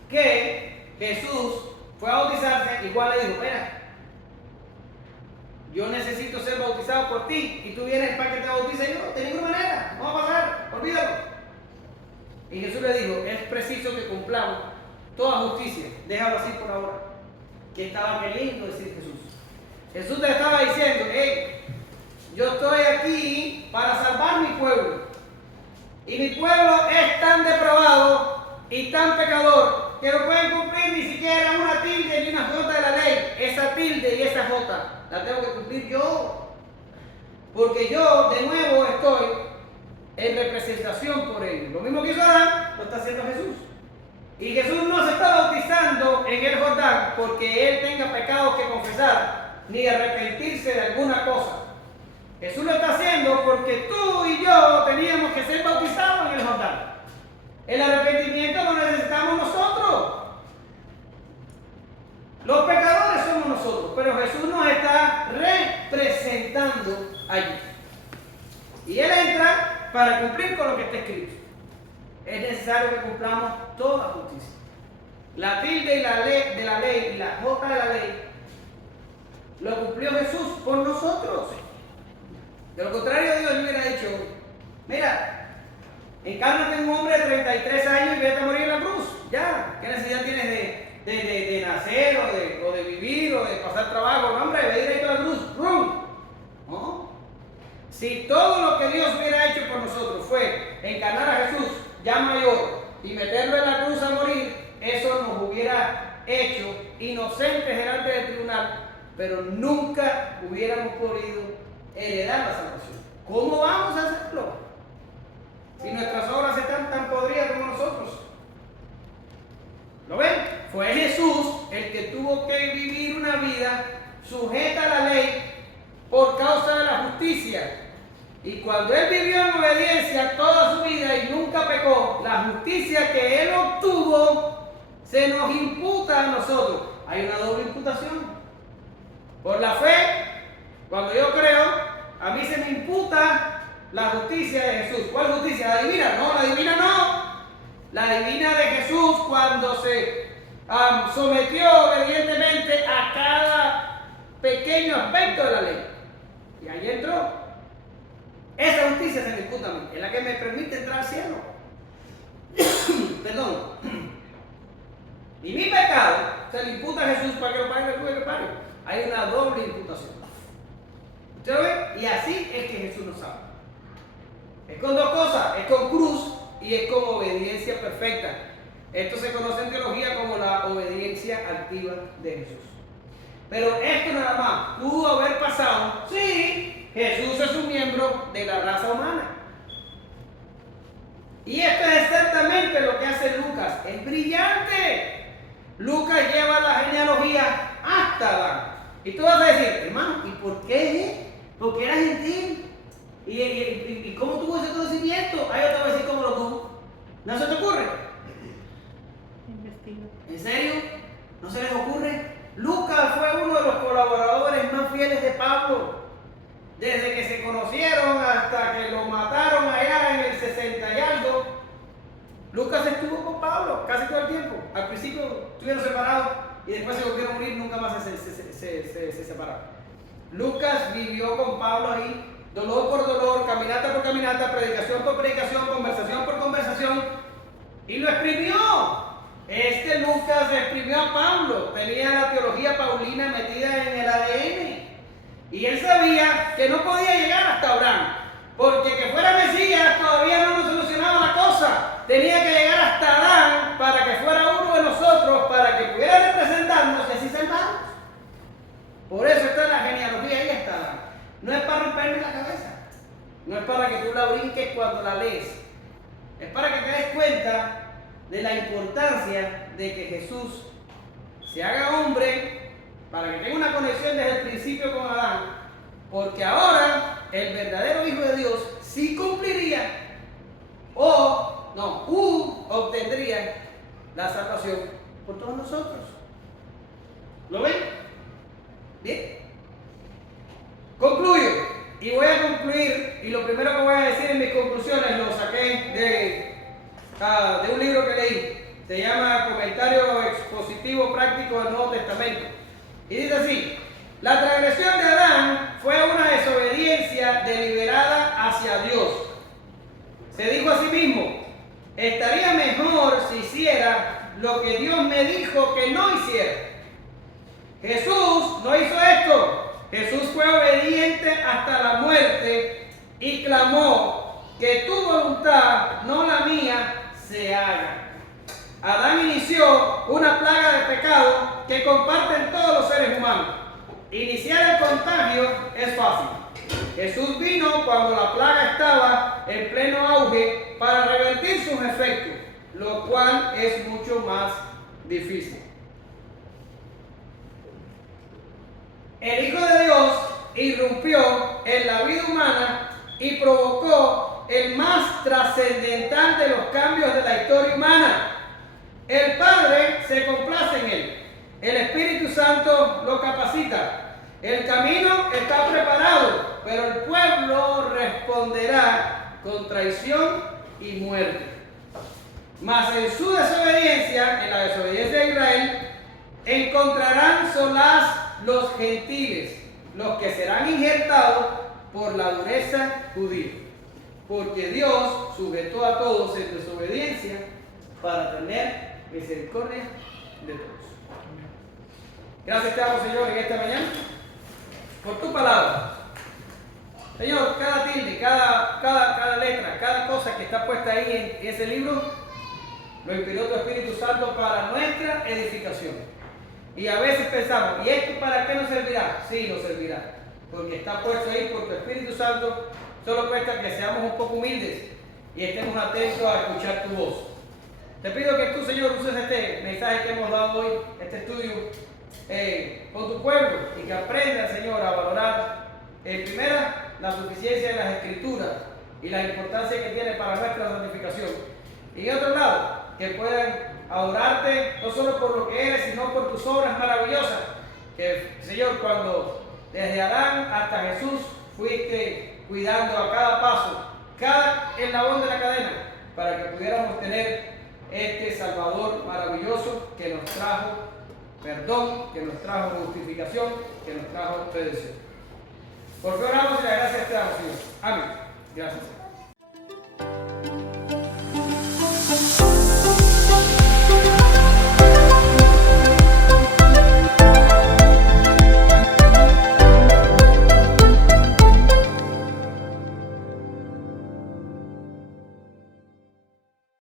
que Jesús fue a bautizarse, igual le dijo, espera, yo necesito ser bautizado por ti y tú vienes para que te bautice yo, de ninguna manera, no va a pasar, olvídalo. Y Jesús le dijo, es preciso que cumplamos toda justicia, déjalo así por ahora. Que estaba queriendo decir Jesús. Jesús te estaba diciendo, hey, yo estoy aquí para salvar mi pueblo. Y mi pueblo es tan depravado y tan pecador que no pueden cumplir ni siquiera una tilde ni una jota de la ley. Esa tilde y esa jota la tengo que cumplir yo. Porque yo de nuevo estoy en representación por ellos. Lo mismo que hizo Adán, lo está haciendo Jesús. Y Jesús no se está bautizando en el Jordán porque Él tenga pecados que confesar, ni arrepentirse de alguna cosa. Jesús lo está haciendo porque tú y yo teníamos que ser bautizados en el Jordán. El arrepentimiento lo necesitamos nosotros. Los pecadores somos nosotros, pero Jesús nos está representando allí. Y Él entra para cumplir con lo que está escrito. Es necesario que cumplamos toda justicia. La tilde y la ley, de la ley y la jota de la ley lo cumplió Jesús por nosotros. De lo contrario, Dios le hubiera dicho, mira, encárnate en un hombre de 33 años y vete a morir en la cruz. Ya, ¿qué necesidad tienes de nacer o de vivir o de pasar trabajo? No, hombre, ve directo a la cruz. ¡Rum! ¿No? Si todo lo que Dios hubiera hecho por nosotros fue encarnar a Jesús ya mayor y meterlo en la cruz a morir, eso nos hubiera hecho inocentes delante del tribunal pero nunca hubiéramos podido heredar la salvación. ¿Cómo vamos a hacerlo? Si nuestras obras están tan podridas como nosotros. ¿Lo ven? Fue Jesús el que tuvo que vivir una vida sujeta a la ley por causa de la justicia. Y cuando Él vivió en obediencia toda su vida y nunca pecó, la justicia que Él obtuvo se nos imputa a nosotros. Hay una doble imputación. Por la fe, cuando yo creo, a mí se me imputa la justicia de Jesús. ¿Cuál justicia? ¿La divina? No, la divina no. La divina de Jesús cuando se sometió obedientemente a cada pequeño aspecto de la ley. Y ahí entró. Esa justicia se me imputa a mí, es la que me permite entrar al cielo. Perdón. Y mi pecado se le imputa a Jesús para que lo pague el pague. Hay una doble imputación. ¿Usted lo ve? Y así es que Jesús nos salva. Es con dos cosas, es con cruz y es con obediencia perfecta. Esto se conoce en teología como la obediencia activa de Jesús. Pero esto nada más pudo haber pasado, sí. Jesús es un miembro de la raza humana. Y esto es exactamente lo que hace Lucas. Es brillante. Lucas lleva la genealogía hasta Adán. Y tú vas a decir, hermano, ¿y por qué? Porque era gentil. ¿Y cómo tuvo ese conocimiento? Ahí yo te voy a decir cómo lo tuvo. ¿No se te ocurre? Investigo. ¿En serio? ¿No se les ocurre? Lucas fue uno de los colaboradores más fieles de Pablo. Desde que se conocieron hasta que lo mataron allá en el 60 y algo, Lucas estuvo con Pablo casi todo el tiempo. Al principio estuvieron separados y después se volvieron a unir, nunca más se separaron. Lucas vivió con Pablo ahí, dolor por dolor, caminata por caminata, predicación por predicación, conversación por conversación, y lo exprimió. Este Lucas exprimió a Pablo, tenía la teología paulina metida en el ADN. Y él sabía que no podía llegar hasta Abraham, porque que fuera Mesías todavía no nos solucionaba la cosa. Tenía que llegar hasta Adán para que fuera uno de nosotros, para que pudiera representarnos y así salvarnos. Por eso está la genealogía ahí hasta Adán. No es para romperme la cabeza, no es para que tú la brinques cuando la lees, es para que te des cuenta de la importancia de que Jesús se haga hombre, para que tenga una conexión desde el principio con Adán, porque ahora el verdadero Hijo de Dios sí cumpliría obtendría la salvación por todos nosotros. ¿Lo ven? Bien. Concluyo y voy a concluir, y lo primero que voy a decir en mis conclusiones lo saqué de un libro que leí. Se llama Comentario Expositivo Práctico del Nuevo Testamento. Y dice así: la transgresión de Adán fue una desobediencia deliberada hacia Dios. Se dijo a sí mismo: estaría mejor si hiciera lo que Dios me dijo que no hiciera. Jesús no hizo esto. Jesús fue obediente hasta la muerte y clamó: que tu voluntad, no la mía, se haga. Adán inició una plaga de pecado que comparten todos los seres humanos. Iniciar el contagio es fácil. Jesús vino cuando la plaga estaba en pleno auge para revertir sus efectos, lo cual es mucho más difícil. El Hijo de Dios irrumpió en la vida humana y provocó el más trascendental de los cambios de la historia humana. El Padre se complace en él. El Espíritu Santo lo capacita. El camino está preparado, pero el pueblo responderá con traición y muerte. Mas en su desobediencia, en la desobediencia de Israel, encontrarán solaz los gentiles, los que serán injertados por la dureza judía. Porque Dios sujetó a todos en desobediencia para tener misericordia de todos. Gracias te damos, Señor, en esta mañana por tu palabra. Señor, cada tilde, cada letra, cada cosa que está puesta ahí en ese libro, lo inspiró tu Espíritu Santo para nuestra edificación. Y a veces pensamos, ¿y esto para qué nos servirá? Sí, nos servirá, porque está puesto ahí por tu Espíritu Santo. Solo cuesta que seamos un poco humildes y estemos atentos a escuchar tu voz. Te pido que tú, Señor, uses este mensaje que hemos dado hoy, este estudio, con tu pueblo, y que aprendan, Señor, a valorar, primera, la suficiencia de las Escrituras y la importancia que tiene para nuestra santificación. Y en otro lado, que puedan adorarte no solo por lo que eres, sino por tus obras maravillosas. Que, Señor, cuando desde Adán hasta Jesús fuiste cuidando a cada paso, cada eslabón de la cadena, para que pudiéramos tener este Salvador maravilloso que nos trajo perdón, que nos trajo justificación, que nos trajo redención. Por favor, oramos y las gracias te damos, Señor. Amén. Gracias.